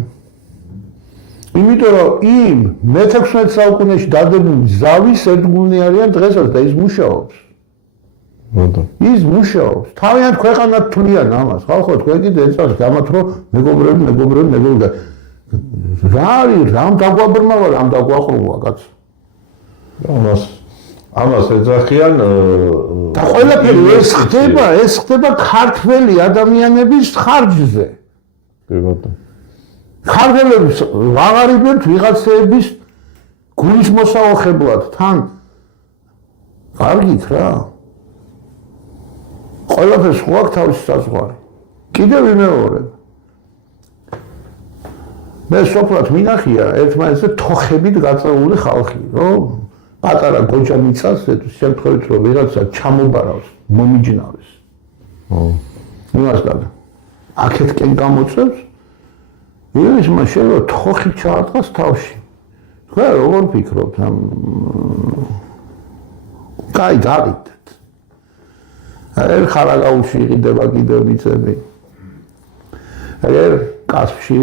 იმიტომ რომ იმ მე-16 საუკუნეში დადებული ზავის ერთგულნი არიან დღესაც და ის მუშაობს. ის მუშაობს. თავიანთ ქვეყანად თვლიან ამას. ხალხო თქვენ კიდე ეცადეთ ამათ რომ მეგობრები. რა არის, რამ დაგვაბრმავა, რამ დაგვაყრუა კაცო. ამას ეძახიან და ყველაფერი ეს ხდება ქართველი ადამიანების ხარჯზე. ქართველებს ვაღარიბებთ ვიღაცების გულის მოსაოხებლად თან. კარგით რა. ყველაფერს ხო აქვს თავისი საზღვარი. კიდევ ვიმეორებ. მე სოფლად მინახია ერთმანეთზე თოხებით გაწეული ხალხი, რომ პატარა გოჯა მიწას შემთხვევით რომ ვიღაცა ჩამობარავს, მომიჯნავს. იმასთან აქეთკენ გამოწევს ის მას შეიძლება თოხი ჩაატყას თავში. თქვენ როგორ ფიქრობთ ამ კაი გავიდეთ. არ ხარაგაულში იყიდება კიდევ მიწები. არ კასპში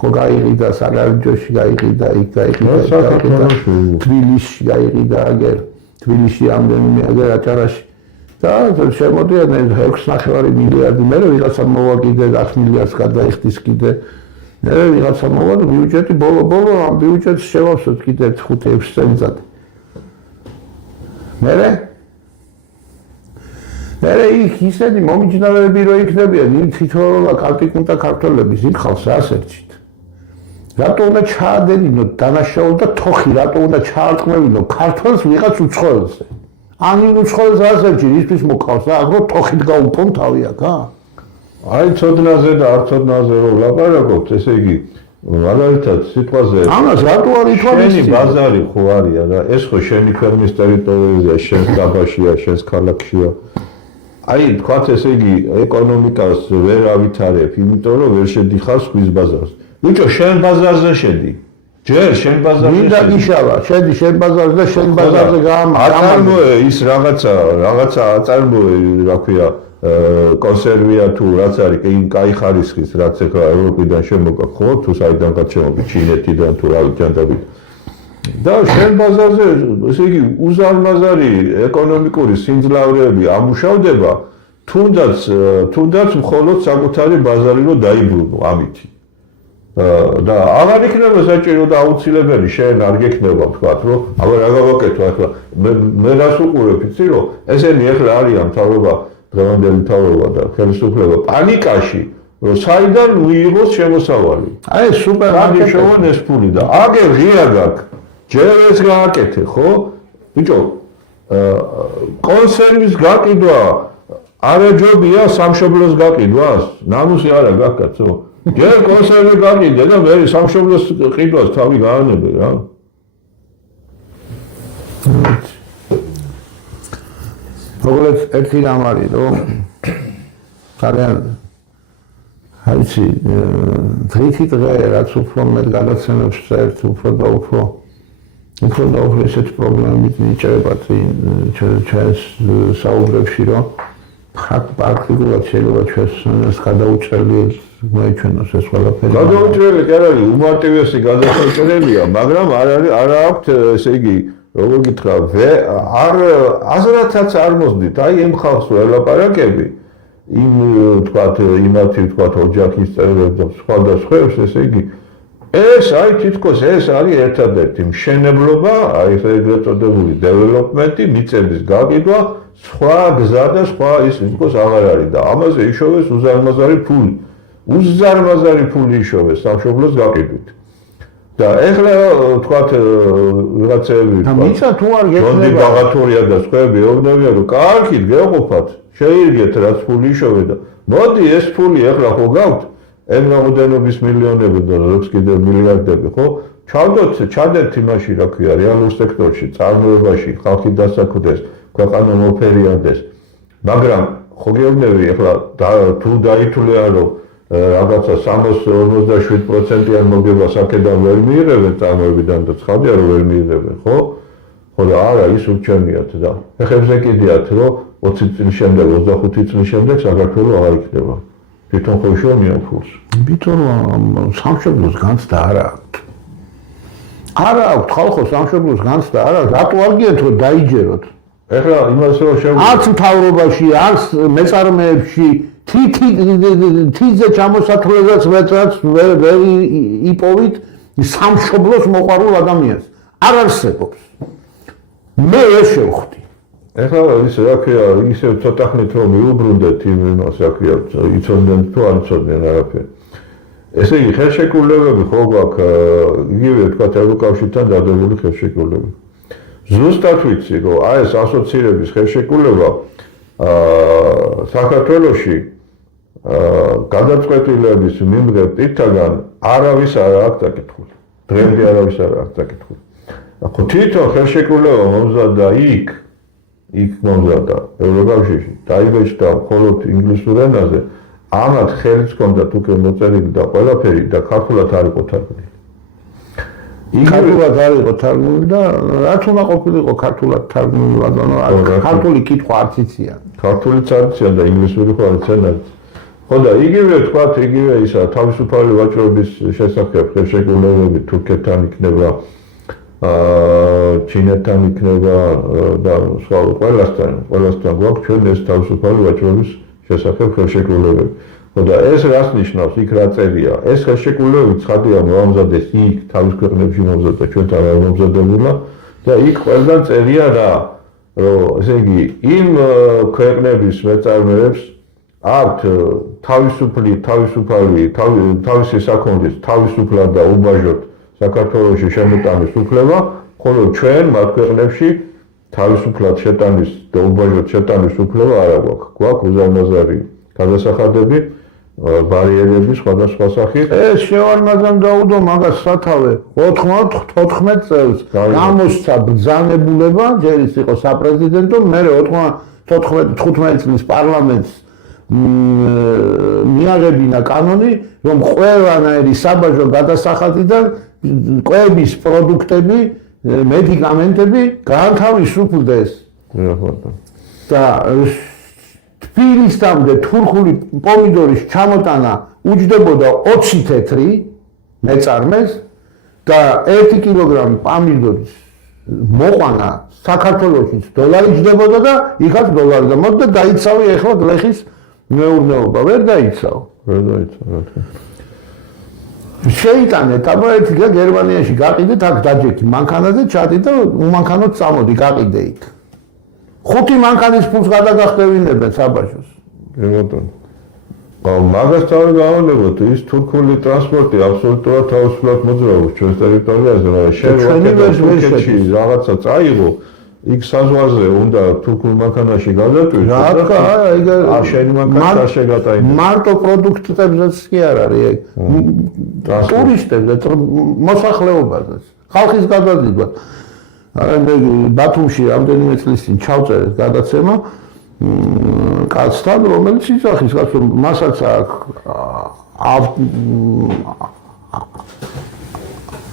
ხო გაიყიდა, საგარეჯოში გაიყიდა, იქ გაიყიდა, თბილისში გაიყიდა, აგერ თბილისში ამდენიმე აგერ აჭარაში. და შემოდიან 6.5 მილიარდი, მე ვიღაცა მოვაკიდე 10 მილიარდს გადაიხდის კიდე. მე ვიღაცა მოვაკიდე ბიუჯეტი ბოლო ამ ბიუჯეტს შევავსოთ კიდე 5-6 წელიწად. მე იქ ისეთი მომიჯნავეები რო იქნებიან, იმ თითოეულა კალპიკუნტა ქართველების იმ ხალხს ასერჩით. რატო უნდა ჩაადენინო დანაშაულ და თოხი, რატო უნდა ჩაარტყმევინო ქართველს ვიღაც უცხოელზე? ან იმ უცხოელს ასერჩით, ისთვის მოყავს რა, აგრო თოხით გაუპონ თავი აქ, აი ცოდნაზე და არ ცოდნაზე რომ ლაპარაკობთ, ესე იგი მაგალითად სიტყვაზე ამას რატო არ ითვალისწინებთ? შენი ბაზარი ხო არია და ეს ხო შენი ფერმის ტერიტორიაზეა, შენს დაბაშია, შენს ქალაქშია. აი თქვათ ესე იგი ეკონომიკას ვერ ავითარებ, იმიტომ რომ ვერ შედიხარ სხვის ბაზარს. ბიჭო, შენ ბაზარზე შედი. ჯერ შენ ბაზარზე მინდა გიშავა, შედი შენ ბაზარზე და შენ ბაზარზე აწარმოე ის რაღაცა აწარმოე, რა ქვია, კონსერვია თუ რაც არის, კაი ხარისხის, რაც ეხლა ევროპიდან შემოგაქვს, ხო? თუ საიდანღაც შემოგვი, ჩინეთიდან თუ რა ვიჯანდებით. და შენ ბაზარზე, ესე იგი, უზარმაზარი ეკონომიკური სიმძლავრეები ამუშავდება, თუნდაც მხოლოდ საკუთარი ბაზარი რო დაიბრუნო ამითი. და აღარ იქნება საჭირო და აუცილებელი შენ არ გექნება ვთქვათ, რომ აბა რა გავაკეთო ახლა მე რას უყურებ, იცი რომ ესენი ახლა არიან მთავრობა, დღევანდელი მთავრობა და ხელისუფლება პანიკაში, რომ საიდან მიიღოს შემოსავალი. აი სუპერ აღნიშნავენ ეს ფული და აგერ ღია გაქვს. ჯერ ეს გააკეთე, ხო? ბიჭო, კონსერვის გაყიდვა არაჯობია სამშობლოს გაყიდვას? ნამუსი არა გაქვს კაცო. ჯერ კონსერვი გაყიდე და მე სამშობლოს ყიდვას თავი გაანებე რა. მოკლედ ერთი რამ არის, რომ ძალიან აიცი დღითი დღე რაც უფრო მეტ გადაცემებს წერთ, უფრო და უფრო ესეთი პრობლემებით მიჭრებათ ჩვენს საუბრებში, რომ პრაქტიკულად შეიძლება ჩვენს გადაუჭრელი მოეჩვენოს ეს ყველაფერი. გადაუჭრელი კი არ არის, უმარტივესი გადაუჭრელია, მაგრამ არ აქვს, ესე იგი, როგორ გითხრა, აზრათაც არ მოსდით, აი იმ ხალხს ველაპარაკები, იმ თქვათ, იმათი თქვათ ოჯახის წევრებს და სხვადასხვაებს, ესე იგი, ეს აი თითქოს ეს არის ერთადერთი მშენებლობა, აი ეგრეთ წოდებული დეველოპმენტი, მიწების გაყიდვა, სხვა გზა და სხვა ის თითქოს აღარ არის და ამაზე იშოვეს უზარმაზარი ფული. უზარმაზარი ფული იშოვეს სამშობლოს გაყიდვით. და ეხლა თქვათ ვიღაცები მიწა თუ არ გექნება ჯონდი ბაღათორია და სხვაები ეუბნებიან რომ კარგით გეყოფათ შეირგეთ რაც ფული იშოვე და მოდი ეს ფული ეხლა ხო გაქვთ ეს რაოდენობის მილიონები და როგორც კიდევ მილიარდები ხო ჩავდოთ ჩადეთ იმაში რა ქვია რეალურ სექტორში წარმოებაში ხალხი დასაქმდეს ქვეყანა მოფერიანდეს მაგრამ ხო გეუბნები ეხლა თუ დაითვლია რომ რაღაცა 60-57%-იან მოგებას აქედან ვერ მიიღებენ წარმოებიდან და ცხადია რომ ვერ მიიღებენ, ხო? ხო და არა ის ურჩევნიათ და ეხებზე კიდიათ რომ 20 წლის შემდეგ, 25 წლის შემდეგ საქართველოს აღარ იქნება. თვითონ ხო შევმია ფულს. თვითონ სამშობლოს განცდა არ აქვს. არა აქვს ხალხო სამშობლოს განცდა არ აქვს. რატო არ გიათ რომ დაიჯეროთ? ეხლა იმას რომ არც მთავრობაში, არც მეწარმეებში თითზე ჩამოსათვლელსაც მეწრაც ვერ იპოვით სამშობლოს მოყვარულ ადამიანს. არ არსებობს. მე ეს შევხვდი. ეხლა ის რა ქვია, ისევ ცოტა ხნით რომ მიუბრუნდეთ იმას რა ქვია, იცოდნენ თუ არ იცოდნენ არაფერი. ესე იგი ხელშეკრულებები ხო გვაქვს, იგივე თქვათ ევროკავშირთან დადებული ხელშეკრულებები. ზუსტად ვიცი რომ აი ეს ასოცირების ხელშეკრულება საქართველოში გადაწყვეტილების მიმღებ პირთაგან არავის არ აქვს დაკითხული. დღემდე არავის არ აქვს დაკითხული. ხო თვითონ ხელშეკრულება მომზადდა იქ მომზადდა ევროკავშირში, დაიბეჭდა მხოლოდ ინგლისურ ენაზე, ამათ ხელიც ჰქონდათ უკვე მოწერილი და ყველაფერი და ქართულად არ იყო თარგმნილი. ქართულად არ იყო თარგმნილი და რაც უნდა ყოფილიყო ქართულად თარგმნილი ბატონო, ქართული კითხვა არც იციან. ქართულიც არ იციან და ინგლისური ხო არ იციან. ხო და იგივე თქვათ, იგივე ისა თავისუფალი ვაჭრობის შესახებ ხელშეკრულებები თურქეთთან იქნება, ჩინეთთან იქნება და სხვა ყველასთან გვაქვს ჩვენ ეს თავისუფალი ვაჭრობის შესახებ ხელშეკრულებები. ხო და ეს რას ნიშნავს, იქ რა წერია? ეს ხელშეკრულებები ცხადია მომზადდეს იქ თავის ქვეყნებში მომზადდა, ჩვენთან არ მომზადებულა და იქ ყველგან წერია რა, რომ ესე იგი იმ ქვეყნების მეწარმეებს აქვთ თავისი საქონლის თავისუფლად და უბაჟოდ საქართველოში შემოტანის უფლება, ხოლო ჩვენ მათ ქვეყნებში თავისუფლად შეტანის და უბაჟოდ შეტანის უფლება არ აქვს. გვაქვს უზარმაზარი გადასახადები, ბარიერები სხვადასხვა სახის. ეს შევარნაძემ დაუდო მაგას სათავე 14 წელს გამოსცა ბრძანებულება, ჯერ ის იყო საპრეზიდენტო, მერე 15 წლის პარლამენტს მიაღებინა კანონი, რომ ყველანაირი საბაჟო გადასახადიდან კვების პროდუქტები, მედიკამენტები გაანთავისუფლდეს. და თბილისამდე თურქული პომიდორის ჩამოტანა უჯდებოდა 20 თეთრი მეწარმეს და 1 კილოგრამი პომიდორის მოყვანა საქართველოშიც $1 ჯდებოდა და იქაც $1 და მოდი და დაიცავი ახლა გლეხის მეურნეობა, ვერ დაიცავ. შეიტანე ტაბაეთი და გერმანიაში გაყიდეთ, აქ დაჯექი მანქანაზე ჩადი და უმანქანოდ წამოდი, გაყიდე იქ. 5 მანქანის ფულს გადაგახდევინებენ საბაჟოს. მაგასთან გავანებოთ, ის თურქული ტრანსპორტი აბსოლუტურად თავისუფლად მოძრაობს ჩვენს ტერიტორიაზე, მაგრამ შენ რაღაცა წაიღო, იქ საზღვარზე უნდა თურქულ მანქანაში გადატვირთო და შენი მანქანა შეგატაინებს. მარტო პროდუქტებზეც კი არ არის ეგ. ტურისტებზე, მოსახლეობაზეც, ხალხის გადაძიებას. ბათუმში რამდენიმე წლის წინ ჩავწერეთ გადაცემა კაცთან, რომელიც იცახის კაცო, მასაც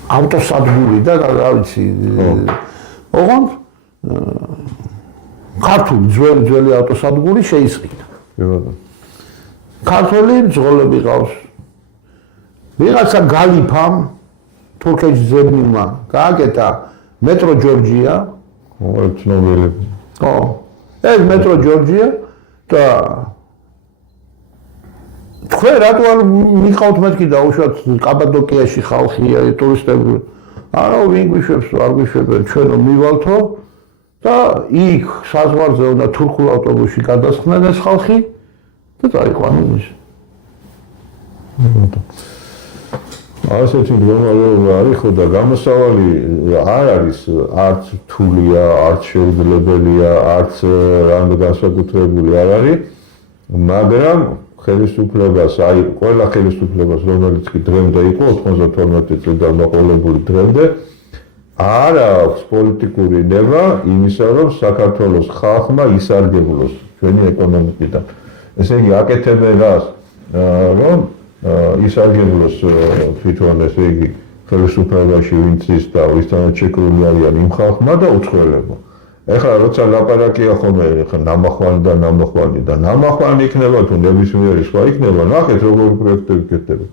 ავტოსადგური და რა ვიცი, ოღონდ ქართული ძველი ავტოსადგური შეისყიდა. ქართული მძღოლები ყავს. ვიღაცა გალიფამ თურქეთის ზებნილმა გააკეთა მეტრო ჯორჯია. ცნობილები. ხო. ეს მეტრო ჯორჯია და თქვენ რატო არ მიყავთ მეთქი დაუშვათ კაბადოკიაში ხალხია, ტურისტები. არა, ვინ გვიშვებს, არ გვიშვებენ, ჩვენო მივალთო და იქ საზღვარზე უნდა თურქულ ავტობუსში გადასხდნენ ეს ხალხი და წაიყვანონ ის. ასეთი მდგომარეობა არის ხო და გამოსავალი არ არის არც რთულია, არც შეუძლებელია, არც რამ განსაკუთრებული არ არის, მაგრამ ხელისუფლებას, ყველა ხელისუფლებას, რომელიც კი დღემდე იყო 92 წლიდან მოყოლებული დღემდე, არ აქვს პოლიტიკური ნება იმისა, რომ საქართველოს ხალხმა ისარგებლოს ჩვენი ეკონომიკიდან. ესე იგი, აკეთებენ რას, რომ ისარგებლოს თვითონ ესე იგი ხელისუფლებაში ვინც ის და ვისთანაც შეკრული არიან იმ ხალხმა და უცხოელებმა. ეხლა როცა ლაპარაკია ხოლმე ნამახვანი და ნამახვანი იქნება თუ ნებისმიერი სხვა იქნება, ნახეთ როგორი პროექტები კეთდება.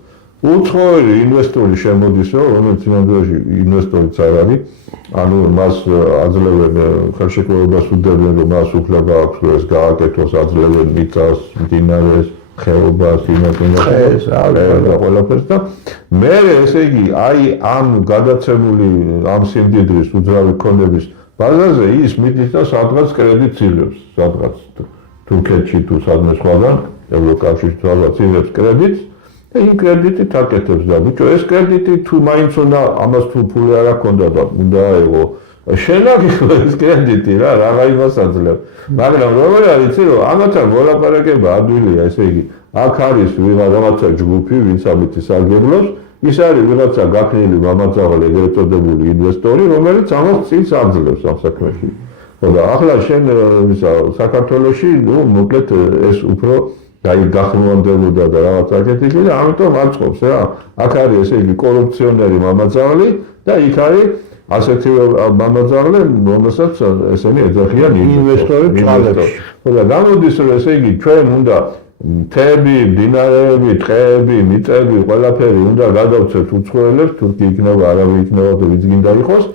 უცხოელი ინვესტორი შემოდის, რომელიც იმამდეში ინვესტორიც არ არის, ანუ მას აძლევენ ხელშეკრულებას უდევენ, რომ მას უფლება აქვს, რომ ეს გააკეთოს, აძლევენ მიწას, მდინარეს, ხეობას, იმას და ყველაფერს და მე ესე იგი ამ გადაცემული ამ სიმდიდრის უძრავი ქონების ბაზაზე ის მიდის და სადღაც კრედიტს იღებს, სადღაც თურქეთში თუ სადმე სხვაგან, ევროკავშირში სადღაც იღებს კრედიტს და იმ კრედიტით აკეთებს და ბიჭო ეს კრედიტი თუ მაინც უნდა ამას თუ ფული არ აქვს და უნდა აიღო შენაკი ეს კრედიტი რა იმას აძლევ. მაგრამ როგორ არის იცი რომ ამათან მოლაპარაკება ადვილია, ესე იგი, აქ არის რაღაცა ჯგუფი, ვინც ამით სარგებლობს, ის არის ვიღაცა გაქნილი მამაძაღლი, ეგრეთ წოდებული ინვესტორი, რომელიც ამას წინს აძლევს ამ საქმეში. და ახლა შენ საქართველოში, მოკლედ ეს უფრო გახმოვანდებოდა და რაღაც აქეთი და ამიტომ აწყობს რა. აქ არის ესე იგი კორუფციონერი მამაძაღლი და იქ არის ასეთი მამაძაღლი, რომელსაც ესენი ეძახიან ინვესტორი ძალებში. და გამოდის რომ ესე იგი ჩვენ უნდა მთები, მდინარეები, ტყეები, მიწები, ყველაფერი უნდა გადავცეთ უცხოელებს, თურქი იქნება, არავინ იქნება და ვინც გინდა იყოს.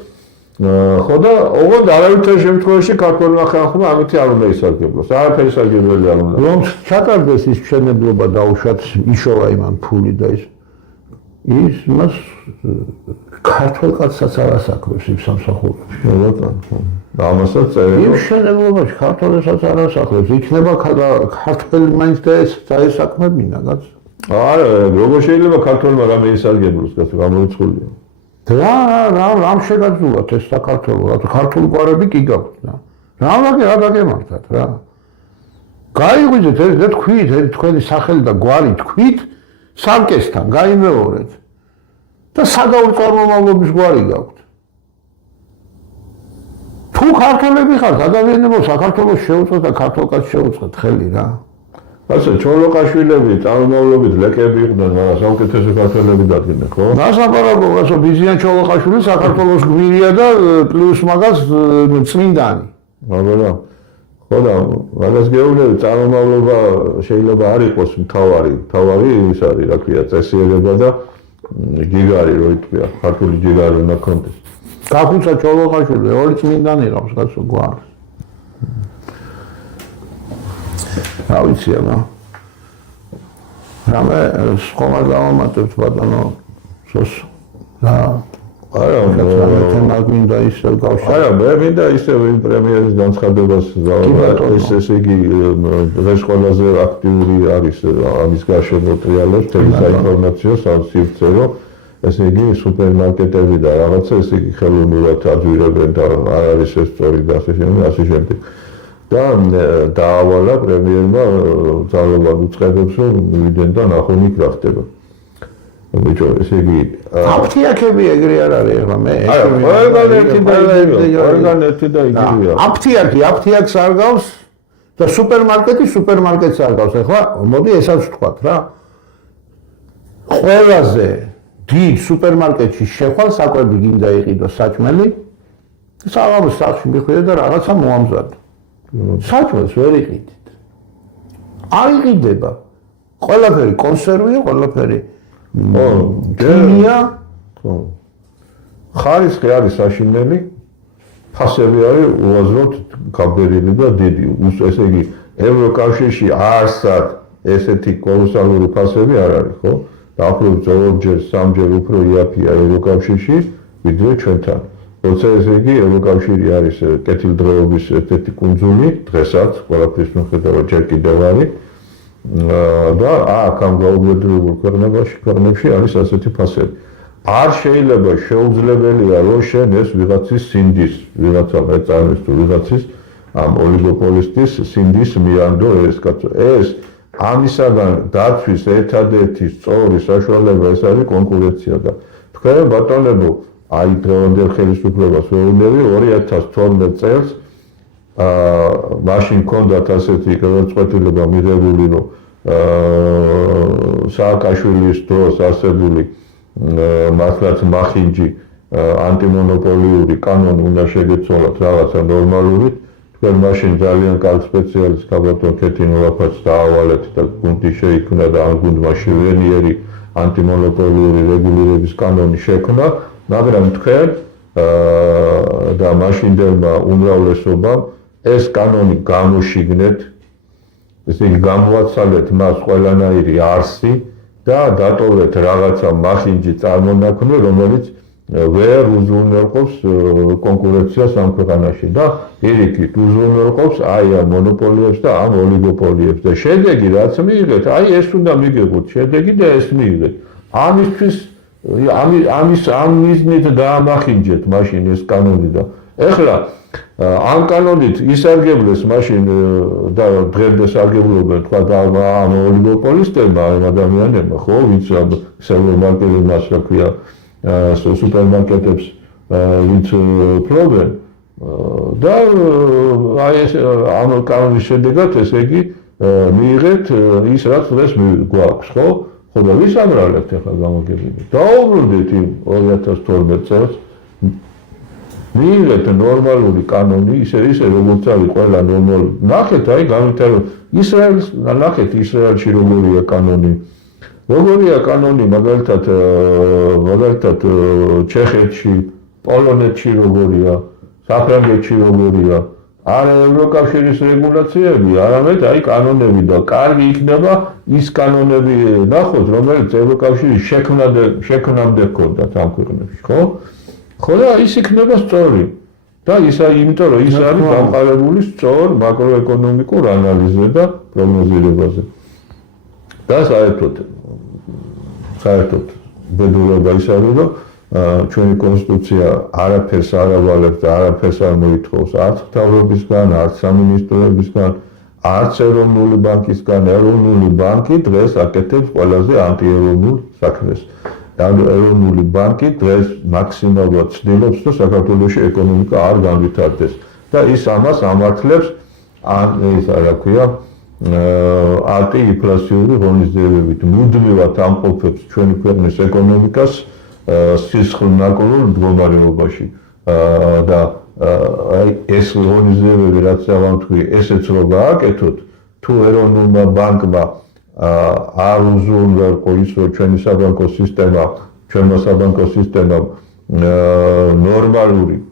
ხო და ოღონდ არავითარ შემთხვევაში ქართველმა ხალხმა ამით არ უნდა ისარგებლოს. არაფერი სარგებლელი არ უნდა. რომ ჩატარდეს ის მშენებლობა დაუშვათ იშოვა იმან ფული და ის მას ქართულ კაცსაც არ ასაქმებს იმ სამსახურებში. და ამასაც წერენ. იმ მშენებლობაში ქართველსაც არ ასაქმებს. იქნება ქართველი მაინც და ეს დაესაქმებინა, კაც. არა, როგორ შეიძლება ქართველმა რამე ისარგებლოს, კაც გამორიცხულია. რა შეგაძულათ ეს საქართველოს, ქართული გვარები კი გაქვთ და რა დაგემართათ რა. გაიღვიძეთ ეს და თქვით, თქვენი სახელი და გვარი თქვით სამკესთან, გაიმეორეთ. და სადაურ წარმომავლობის გვარი გაქვთ. თუ ქართველები ხართ, ადამიანებო საქართველოს შეუწყეთ და ქართულკაც შეუწყეთ ხელი რა. ასე ჩოლოყაშვილები წარმომავლობით ლეკები იყვნენ, მაგრამ საუკეთესო ქართველები დადგინდნენ, ხო? დასაბარაკო, ასე ბიზიან ჩოლოყაშვილი საქართველოს გვირია და პლუს მაგას წმინდანი. მაგრამ ხო და მაგას გეუბნები, წარმომავლობა შეიძლება არ იყოს მთავარი ის არის, რა ქვია, წესიერება და ჯიგარი, რო ითქვია, ქართული ჯიგარი უნდა ქონდეს. გაგუცა ჩოლოყაშვილი, ორი წმინდანი ყავს კაცო გვარს. რა ვიცი აბა. რამე სკოლა დავამატებთ ბატონო სოს. არა, თემა გვინდა ისევ გავშალ. არა, მე მინდა ისევ იმ პრემიერის განცხადებას ესე იგი დღეს ყველაზე აქტიური არის ამის გარშემო ტრიალებს, თემის საინფორმაციო სივრცეო, ესე იგი სუპერმარკეტები და რაღაცა ესე იგი ხელოვნურად აძვირებენ და არ არის ეს სწორი და ასე შემდეგ. და დაავალა პრემიერმა ძალოვან უწყებებს რომ მივიდნენ და ნახონ იქ რა ხდება. ბიჭო, ესე იგი აფთიაქები ეგრე არ არის ახლა მე. ყველგან ერთი და იგივეა. აფთიაქს არ გავს და სუპერმარკეტს არ გავს. ახლა მოდი ესაც ვთქვათ რა. ყველაზე დიდ სუპერმარკეტში შეხვალ საკვები გინდა იყიდოს საჭმელი. საღამოს სახლში მიხვიდე და რაღაცა მოამზადე. საჭმელს ვერ იყიდით. არ იყიდება. ყველაფერი კონსერვია, ყველაფერი ქიმია. ხარისხი არის საშინელი, ფასები არის უაზროდ გაბერილი და დიდი. ესე იგი, ევროკავშირში არსად ესეთი კოლოსალური ფასები არ არის, ხო? და ახლობლად ორჯერ, სამჯერ უფრო იაფია ევროკავშირში, ვიდრე ჩვენთან. როცა ესე იგი ევროკავშირი არის კეთილდღეობის ერთ-ერთი კუნძული, დღესაც ყველაფრის მიუხედავად ჯერ კიდევ არის. და აქ ამ გაუგებრიებულ ქვეყნებში არის ასეთი ფასები. არ შეიძლება შეუძლებელია რომ შენ ეს ვიღაცის სინდის, ვიღაცა მეწარმეს თუ ვიღაცის ამ ოლიგოპოლისტის სინდის მიანდო ეს კაცო. ეს ამისაგან დაცვის ერთადერთი სწორი საშუალება ეს არის კონკურენცია და თქვენ ბატონებო აი დღევანდელ ხელისუფლებას ვეუბნები 2012 წელს მაშინ ჰქონდათ ასეთი გადაწყვეტილება მიღებული რომ სააკაშვილის დროს არსებული მართლაც მახინჯი ანტიმონოპოლიური კანონი უნდა შეგეცვალათ რაღაცა ნორმალურით თქვენ მაშინ ძალიან კარგ სპეციალისტს ქაბატონ ქეთინოლაფაც დაავალეთ და გუნდი შეიქმნა და ამ გუნდმა შვენიერი ანტიმონოპოლიური რეგულირების კანონი შექმნა მაგრამ თქვენ და მაშინდელმა უმრავლესობამ ეს კანონი გამოშიგნეთ ესე იგი გამოაცალეთ მას ყველანაირი არსი და დატოვეთ რაღაცა მახინჯი წარმონაქმნი რომელიც ვერ უზრუნველყოფს კონკურენციას ამ ქვეყანაში და პირიქით უზრუნველყოფს აი ამ მონოპოლიებს და ამ ოლიგოპოლიებს და შედეგი რაც მიიღეთ აი ეს უნდა მიგიღოთ შედეგი და ეს მიიღეთ ამისთვის ამის მიზნით დაამახინჯეთ მაშინ ეს კანონი და ეხლა ამ კანონით ისარგებლეს მაშინ და დღემდე სარგებლობენ თქვა და ამ ოლიგოპოლისტებმა ამ ადამიანებმა ხო ვინც სუპერმარკეტებს რა ქვია სუპერმარკეტებს ვინც ფლობენ და აი ეს ამ კანონის შედეგად ესე იგი მიიღეთ ის რაც დღეს გვაქვს ხო ხო და ვის ამრავლებთ ახლა გამოგებინეთ დაუბრუნდით იმ 2012 წელს მიიღეთ ნორმალური კანონი ისე როგორც არის ყველა ნორმალური ნახეთ აი განვითარება ისრაელს ნახეთ ისრაელში როგორია კანონი მაგალითად ჩეხეთში პოლონეთში როგორია საფრანგეთში როგორია არა ევროკავშირის რეგულაციები არამედ აი კანონები და კარგი იქნება ის კანონები ნახოთ რომელიც ევროკავშირის შექმნამდე ჰქონდათ ამ ქვეყნებში ხო და ის იქნება სწორი და ისა იმიტომ რომ ის არის დამყარებული სწორ მაკროეკონომიკურ ანალიზზე და პროგნოზირებაზე და საერთოდ ბედულობა ის არის რომ ჩვენი კონსტიტუცია არაფერს არ ავალებს და არაფერს არ მოითხოვს არც მთავრობისგან, არც სამინისტროებისგან, არც ეროვნული ბანკისგან. ეროვნული ბანკი დღეს აკეთებს ყველაზე ანტიეროვნულ საქმეს. ეროვნული ბანკი დღეს მაქსიმალურად ცდილობს, რომ საქართველოში ეკონომიკა არ განვითარდეს და ის ამას ამართლებს რა ქვია ანტიინფლაციური ღონისძიებებით. მუდმივად ამყოფებს ჩვენი ქვეყნის ეკონომიკას სისხლნაკლულ მდგომარეობაში და ეს ღონისძიებები რაც ავამთქვი ესეც რო გააკეთოთ თუ ეროვნულმა ბანკმა არ უზრუნველყო ის რომ ჩვენმა საბანკო სისტემამ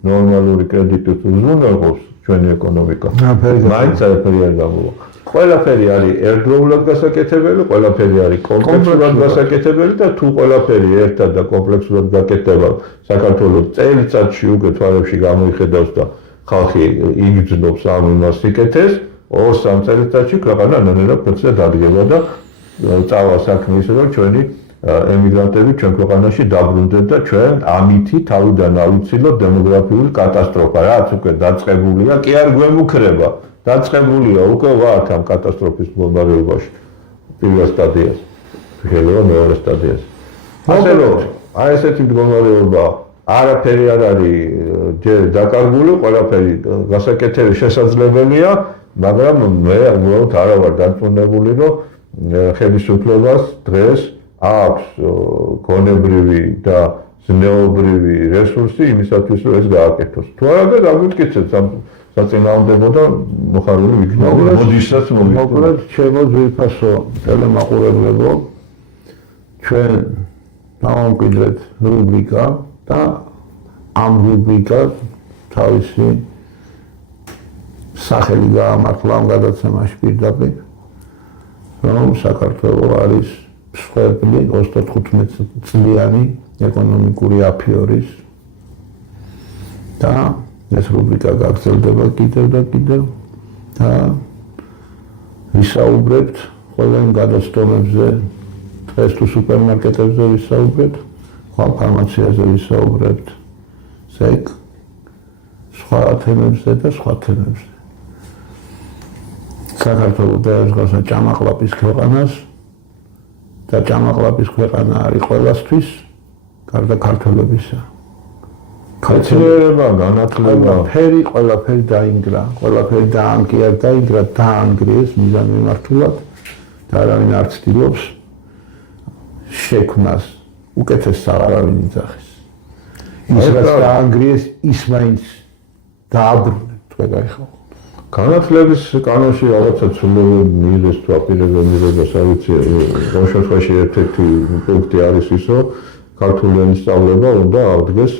ნორმალური კრედიტით უზრუნველყოს ჩვენი ეკონომიკა მაინც არაფერი არ გამოვა ყველაფერი არის ერთდროულად გასაკეთებელი, ყველაფერი არის კომპლექსურად გასაკეთებელი და თუ ყველაფერი ერთად და კომპლექსურად გაკეთდება საქართველოს წელიწადში უკვე თვალებში გამოიხედავს და ხალხი იგრძნობს ამ იმას სიკეთეს, 2-3 წელიწადში ქვეყანა ნელ-ნელა პროცესად დადგება და წავა საქმე ისე რომ ჩვენი ემიგრანტები ჩვენ ქვეყანაში დაბრუნდნენ და ჩვენ ამითი თავიდან ავიცილოთ დემოგრაფიული კატასტროფა, რაც უკვე დაწყებულია, კი არ გვემუქრება. დაწყებულია უკვე ვართ ამ კატასტროფის მდგომარეობაში პირველ სტადიას, შეიძლება მეორე სტადიას. ასე რომ აი ესეთი მდგომარეობა არაფერი არ არის დაკარგული, ყველაფერი გასაკეთებელი შესაძლებელია, მაგრამ მე უბრალოდ არა ვარ დარწმუნებული, რომ ხელისუფლებას დღეს აქვს გონებრივი და ზნეობრივი რესურსი იმისათვის, რომ ეს გააკეთოს. თუ არა და დაგვიტკიცეთ საწინააღმდეგო და მოხარული ვიქნები, მოდისაც მოკლედ ჩემო ძვირფასო ტელემაყურებლებო, ჩვენ დავამკვიდრეთ რუბრიკა და ამ რუბრიკას თავისი სახელი გაამართლა ამ გადაცემაში პირდაპირ, რომ საქართველო არის მსხვერპლი 35 წლიანი ეკონომიკური აფიორის და ეს რუბრიკა გაგრძელდება კიდევ და კიდევ და ვისაუბრებთ ყველა იმ გადაცდომებზე, დღეს თუ სუპერმარკეტებზე ვისაუბრებთ, ხვალ ფარმაციაზე ვისაუბრებთ, სხვა თემებზე და სხვა თემებზე. საქართველო დაეძღავს ჭამაყლაპის ქვეყანას და ჭამაყლაპის ქვეყანა არის ყველასთვის, გარდა ქართველებისა. ქაციერება, განათლება, ყველაფერი დაინგრა, ყველაფერი დაანგრიეს მიზანმიმართულად და არავინ არ ცდილობს შექმნას უკეთეს აღარავინ იძახის. ის რაც დაანგრიეს, ის მაინც დააბრუნეთ, თქვენ გაიხავთ. განათლების კანონში რაღაცა ცვლილებები მიიღეს თუ აპირებდა მიიღეს, არ ვიცი, ამ შემთხვევაში ერთ-ერთი პუნქტი არის ის, რომ ქართული ენის სწავლება უნდა აღდგეს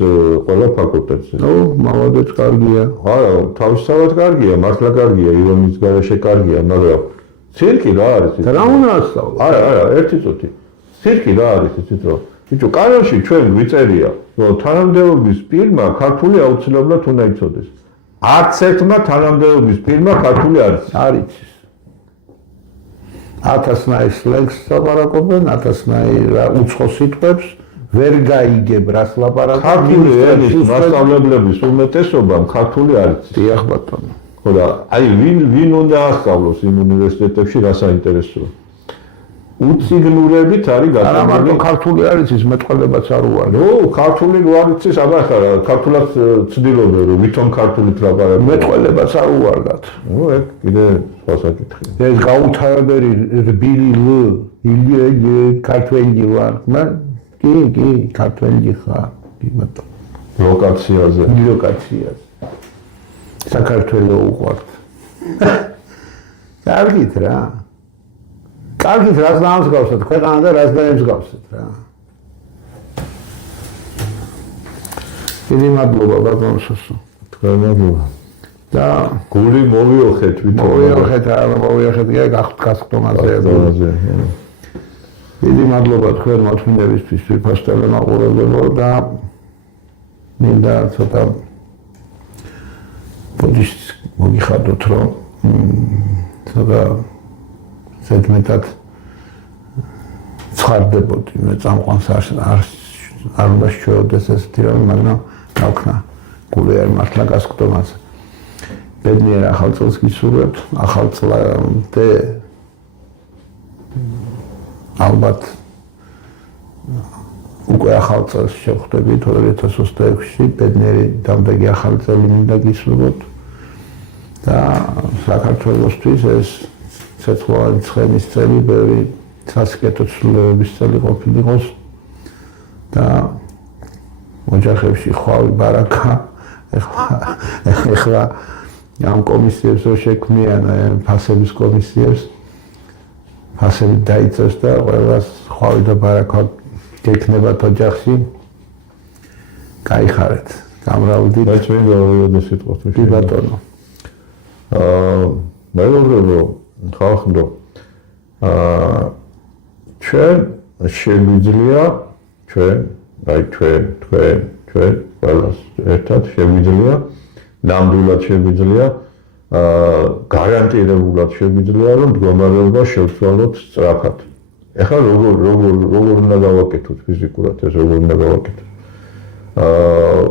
ყველა ფაკულტეტზე. მოვადეთ კარგია. არა, თავისთავად კარგია, მართლა კარგია, ირონის გარეშე კარგია, მაგრამ ცირკი რა არის? რა უნდა ასწავლო? არა, ერთი წუთი. ცირკი რა არის იცით რომ? ბიჭო, კანონში ჩვენ ვიწერია, რომ თანამდებობის პირმა ქართული აუცილებლად უნდა იცოდეს. არც ერთმა თანამდებობის პირმა ქართული არ იცის. 1000 სლენგს ლაპარაკობენ, 1000 უცხო სიტყვებს ვერ გაიგებ რას ლაპარაკობ. ქართული ენის მასწავლებლების უმეტესობამ ქართული არ იცის. დიახ ბატონო. ხო და აი ვინ უნდა ასწავლოს იმ უნივერსიტეტებში რა საინტერესოა? უციგნურებით არის არა მარტო გაწეული. ქართული არ იცის, მეტყველებაც არ უარი. ნუ ქართული რო არ იცის, აბა ხარა ქართულად ცდილობენ რომ ვითომ ქართულით ლაპარაკობენ. მეტყველებაც არ უარგათ. ნუ ეგ კიდე სხვა საკითხია. ეს გაუთავებელი რბილი ლ ილი ქართველი ვარ. კი, ქართველი ხარ. კი ბატონო. ლოკაციაზე. ლოკაციაზე. საქართველოს უყვართ. კარგით რა. კარგით რას დაამსგავსეთ ქვეყანა და რას დაემსგავსეთ რა. დიდი მადლობა ბატონო სოსო. თქვენ მადლობა. და გული მოვიოხეთ ვითომ. მოვიოხეთ გასხდომაზე. დიდი მადლობა თქვენ მოთმინებისთვის ფასტელე მაყურებლებო და მინდა ცოტა ბოდიშ მოგიხადოთ რომ ცოტა ზედმეტად ცხარდებოდი მე წამყვანს არ უნდა შეოდეს ესეთი რომ მაგრამ გავქნა გული არ მართლა გასკდომაზე ბედნიერ ახალ წელს გისურვებთ ახალ წლამდე ალბათ უკვე ახალ წელს შევხვდებით 2026-ში ბედნიერი დამდეგი ახალი წელი მინდა გისურვოთ და საქართველოსთვის ეს ცეცხლოვანი ცხენის წელი ბევრი სასიკეთო ცვლილებების წელი ყოფილიყოს და ოჯახებში ხვავი ბარაკა ეხლა ამ კომისიებს რო შექმნიან ფასების კომისიებს ფასები დაიწეს და ყველას ხვავი და ბარაკა გექნებათ ოჯახში გაიხარეთ გამრავლდით რაც მე გავიოდე სიტყვას კი ბატონო მეგობრებო ხალხო ჩვენ შეგვიძლია ჩვენ ყველას ერთად შეგვიძლია ნამდვილად შეგვიძლია გარანტირებულად შეგვიძლია რომ მდგომარეობა შევცვალოთ სწრაფად ეხლა როგორ უნდა გავაკეთოთ ფიზიკურად ეს როგორ უნდა გავაკეთოთ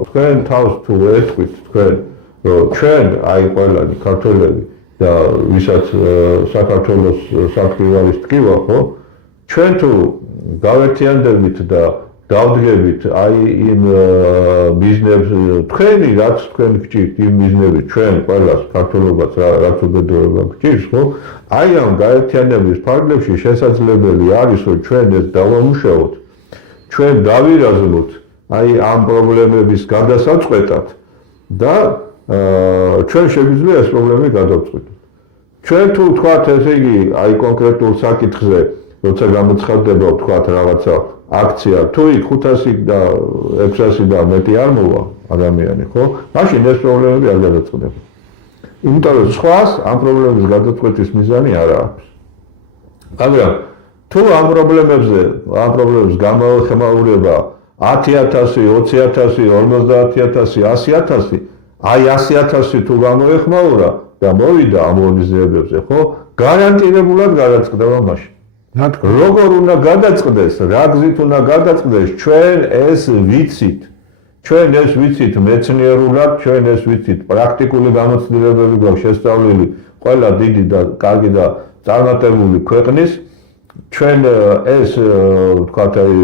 თქვენ თავს თუ ეთქვით თქვენ რომ ჩვენ აი ყველანი ქართველები და ვისაც საქართველოს საქმე არის ტკივა ხო ჩვენ თუ გავერთიანდებით და დავდგებით აი იმ ბიზნეს თქვენი რაც თქვენ გჭირთ იმ ბიზნესები ჩვენ ყველას ქართულობას რაც უბედურება გჭირს ხო აი ამ გაერთიანების ფარგლებში შესაძლებელი არის რომ ჩვენ ეს დავამუშავოთ ჩვენ დავირაზმოთ აი ამ პრობლემების გადასაწყვეტად და ჩვენ შეგვიძლია ეს პრობლემები გადავწყვეტოთ ჩვენ თუ თქვათ ესე იგი აი კონკრეტულ საკითხზე როცა გამოცხადდება თქვათ რაღაცა აქცია თუ იქ 500 და 600 და მეტი არ მოვა ადამიანი ხო მაშინ ეს პრობლემები არ გადაწყვეტება იმიტომ რომ სხვას ამ პრობლემების გადაწყვეტის მიზანი არ აქვს მაგრამ თუ ამ პრობლემებს გამოეხმაურება 10,000 20,000 50,000 100,000 აი 100,000 თუ გამოეხმაურა და მოვიდა ამ ორგანიზებებზე ხო გარანტირებულად გადაწყდება მაშინ როგორ უნდა გადაწყდეს რა გზით უნდა გადაწყდეს ჩვენ ეს ვიცით მეცნიერულად ჩვენ ეს ვიცით პრაქტიკული გამოცდილებები გვაქვს შესწავლილი ყველა დიდი და კარგი და წარმატებული ქვეყნის ჩვენ ეს ვთქვათ აი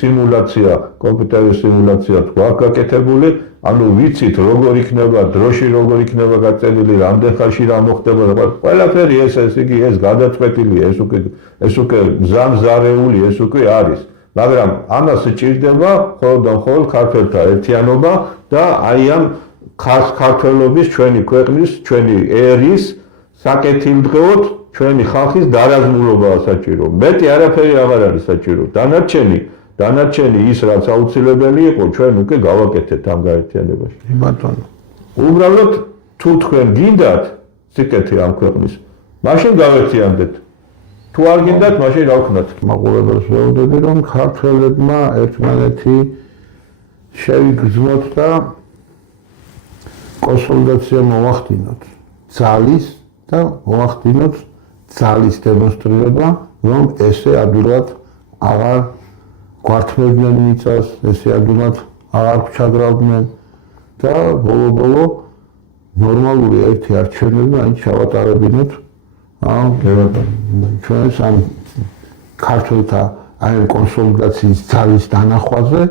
სიმულაცია კომპიუტერის სიმულაცია გვაქვს გაკეთებული ანუ ვიცით როგორ იქნება დროში როგორ იქნება გაწედილი რამდენ ხანში რა მოხდება ყველაფერი ეს იგი ეს გადაწყვეტილი ეს უკვე მზარეული ეს უკვე არის მაგრამ ამას სჭირდება მხოლოდ ქართველთა ერთიანობა და აი ამ ქართველობის ჩვენი ქვეყნის ჩვენი ერის საკეთილდღეოდ ჩვენი ხალხის დარაზმულობაა საჭირო მეტი არაფერი აღარ არის საჭირო დანარჩენი ის რაც აუცილებელი იყო ჩვენ უკვე გავაკეთეთ ამ გაერთიანებაში ბატონო უბრალოდ თუ თქვენ გინდათ სიკეთე ამ ქვეყნის მაშინ გავერთიანდეთ თუ არ გინდათ მაშინ რა ვქნათ მაყურებელს ვეუბნები რომ ქართველებმა ერთმანეთი შევიგრძნოთ და კონსოლიდაცია მოვახდინოთ ძალის და მოვახდინოთ ძალის დემონსტრირება რომ ესე ადვილად აღარ გვართმევდნენ მიწას, ესე ადვილად აღარ ჩაგრავდნენ და ბოლო-ბოლო ნორმალური ერთი არჩევნები მაინც ჩავატარებინოთ ჩვენს ამ ქართველთა აი კონსოლიდაციის ძალის დანახვაზე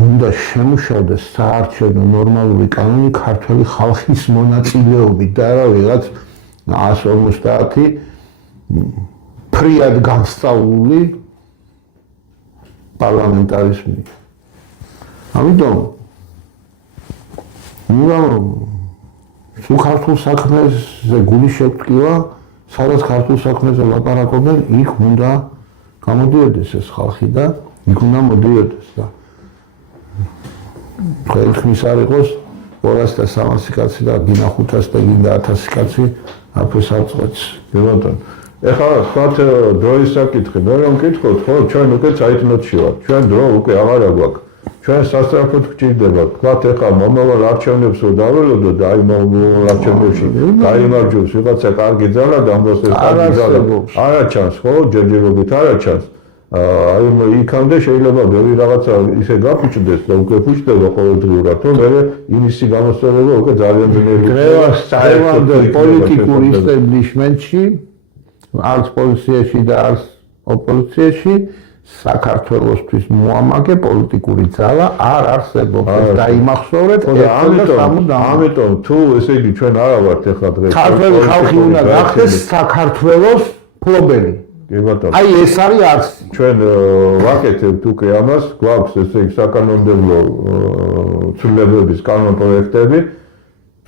უნდა შემუშავდეს საარჩევნო ნორმალური კანონი ქართველი ხალხის მონაწილეობით და არა ვიღაც 150 ფრიად განსწავლული პარლამენტარიზმი. ამიტომ სულ ქართულ საქმეზე გული შეგვტკივა, სადაც ქართულ საქმეზე ლაპარაკობენ, იქ უნდა გამოდიოდეს ეს ხალხი და იქ უნდა მოდიოდეს და ხელხმის არ იყოს 200 და 300 კაცი და გინდა 500 და გინდა 1000 კაცი აფეს არწყვეტს. ბატონო, ეხლა თქვათ დროის საკითხი, მე რომ მკითხოთ, ხო, ჩვენ უკვე საერთნოდში ვართ. ჩვენ დრო უკვე აღარ გვაქვს. ჩვენ სასწრაფოდ გჭირდება, თქვათ ეხლა მომავალ არჩევნებს რო დაველოდო და აი მომავალ არჩევნებში გაიმარჯვებს ვიღაცა კარგი ძალა და ამბობს ეს კარგი ძალა არა ჩანს, ხო, ჯერჯერობით არა ჩანს. აი იქამდე შეიძლება ბევრი რაღაცა ისე გაფუჭდეს და უკვე ფუჭდება ყოველდღიურად, რომ მე იმისი გამოსწორება უკვე ძალიან ძნელი დღევანდელ პოლიტიკურ ისტაბლიშმენტში არც პოზიციაში და არც ოპოზიციაში საქართველოსთვის მოამაგე პოლიტიკური ძალა არ არსებობს. დაიმახსოვრეთ ამიტომ თუ ესე იგი ჩვენ არა ვართ ეხლა დღეს ქართველი ხალხი უნდა გახდეს საქართველოს ფლობელი. აი ეს არის არცი. ჩვენ ვაკეთებთ უკვე ამას, გვაქვს ესე იგი საკანონმდებლო ცვლილებების კანონპროექტები.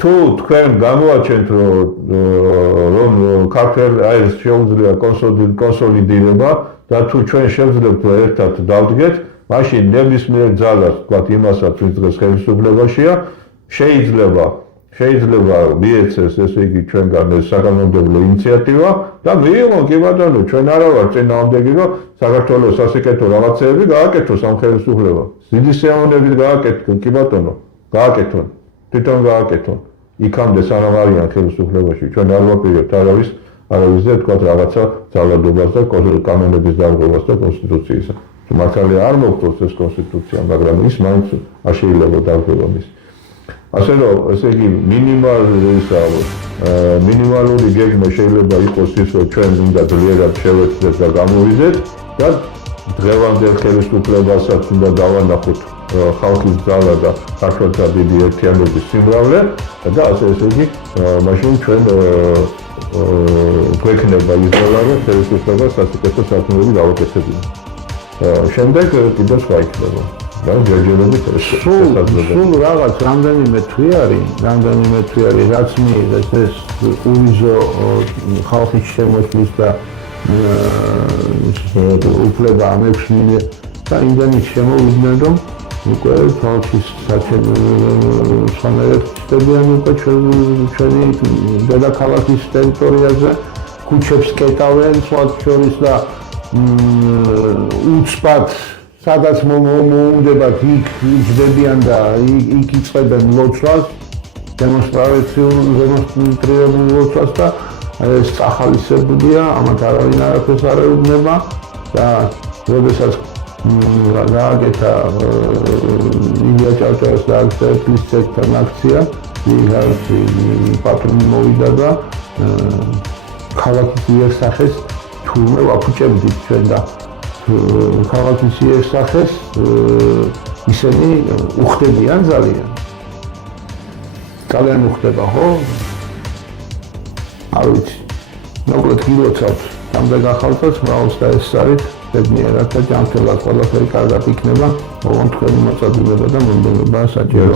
თუ თქვენ გამოაჩენთ რომ ქართველ აი ეს შეუძლია კონსოლიდირება და თუ ჩვენ შევძლებთ ერთად დავდგეთ, მაშინ ნებისმიერ ძალას, ვთქვათ, იმასაც ვინც დღეს ხელისუფლებაშია, შეიძლება მიეცეს ესე იგი ჩვენგან ეს საკანონმდებლო ინიციატივა და მიიღონ კი ბატონო, ჩვენ არა ვართ წინააღმდეგი, რომ საქართველოს სასიკეთო რაღაცეები გააკეთოს ამ ხელისუფლებამ. დიდი სიამოვნებით გააკეთონ, კი ბატონო, გააკეთონ, თვითონ გააკეთონ. იქამდე სანამ არიან ხელისუფლებაში, ჩვენ არ ვაპირებთ არავისზე თქვათ რაღაცა ძალადობას და კანონების დარღვევას და კონსტიტუციისა. მართალია არ მოგწონს ეს კონსტიტუცია, მაგრამ ის მაინც არ შეიძლება დარღვევა მის. ასე რომ, ესე იგი მინიმალური გეგმა შეიძლება იყოს ის, რომ ჩვენ უნდა ძლიერად შევეცდეთ და გამოვიდეთ და დღევანდელ ხელისუფლებასაც უნდა დავანახოთ ხალხის ძალა და საქართველოს დიდი ერთიანობის სიმრავლე და ესე იგი მაშინ ჩვენ გვექნება იზოლა რომ ხელისუფლება სასიკეთო საქმეები გავაკეთებინა. შემდეგ კიდევ სხვა იქნება. და ჯერჯერობით სულ რაღაც რამდენიმე თვე არის, რაც მიიღეს ეს უვიზო ხალხის შემოსვლის და უფლება ამ 6 მილიარდ და იმდენით შემოვიდნენ, რომ უკვე ხალხის საჩვენებელს ხდებიან უკვე ჩვენი დედაქალაქის ტერიტორიაზე, ქუჩებს კეტავენ, სხვა შორის და უცბად სადაც მოუნდებათ იქ იჯდებიან და იქ იწყებენ ლოცვას, დემონსტრირებულ ლოცვას და ეს ახალისებულია, ამათ არავინ არაფერს არ ეუბნება და როდესაც გააკეთა ილია ჭავჭავას და აკრძალეს ცეკთან აქცია, პატრონი მოვიდა და ქალაქის იერსახეს თურმე ვაფუჭებდით ჩვენ და ქალაქის იერსახეს ისინი უხდებიან ძალიან უხდება, ხო? არ ვიცი. მოკლედ გილოცავთ ამდენ ახალწელს მრავლს და ეს არის ბედნიერად და ჯანმრთელად ყველაფერი კარგად იქნება, ოღონდ თქვენი მოწოდება და მონდომება საჭირო.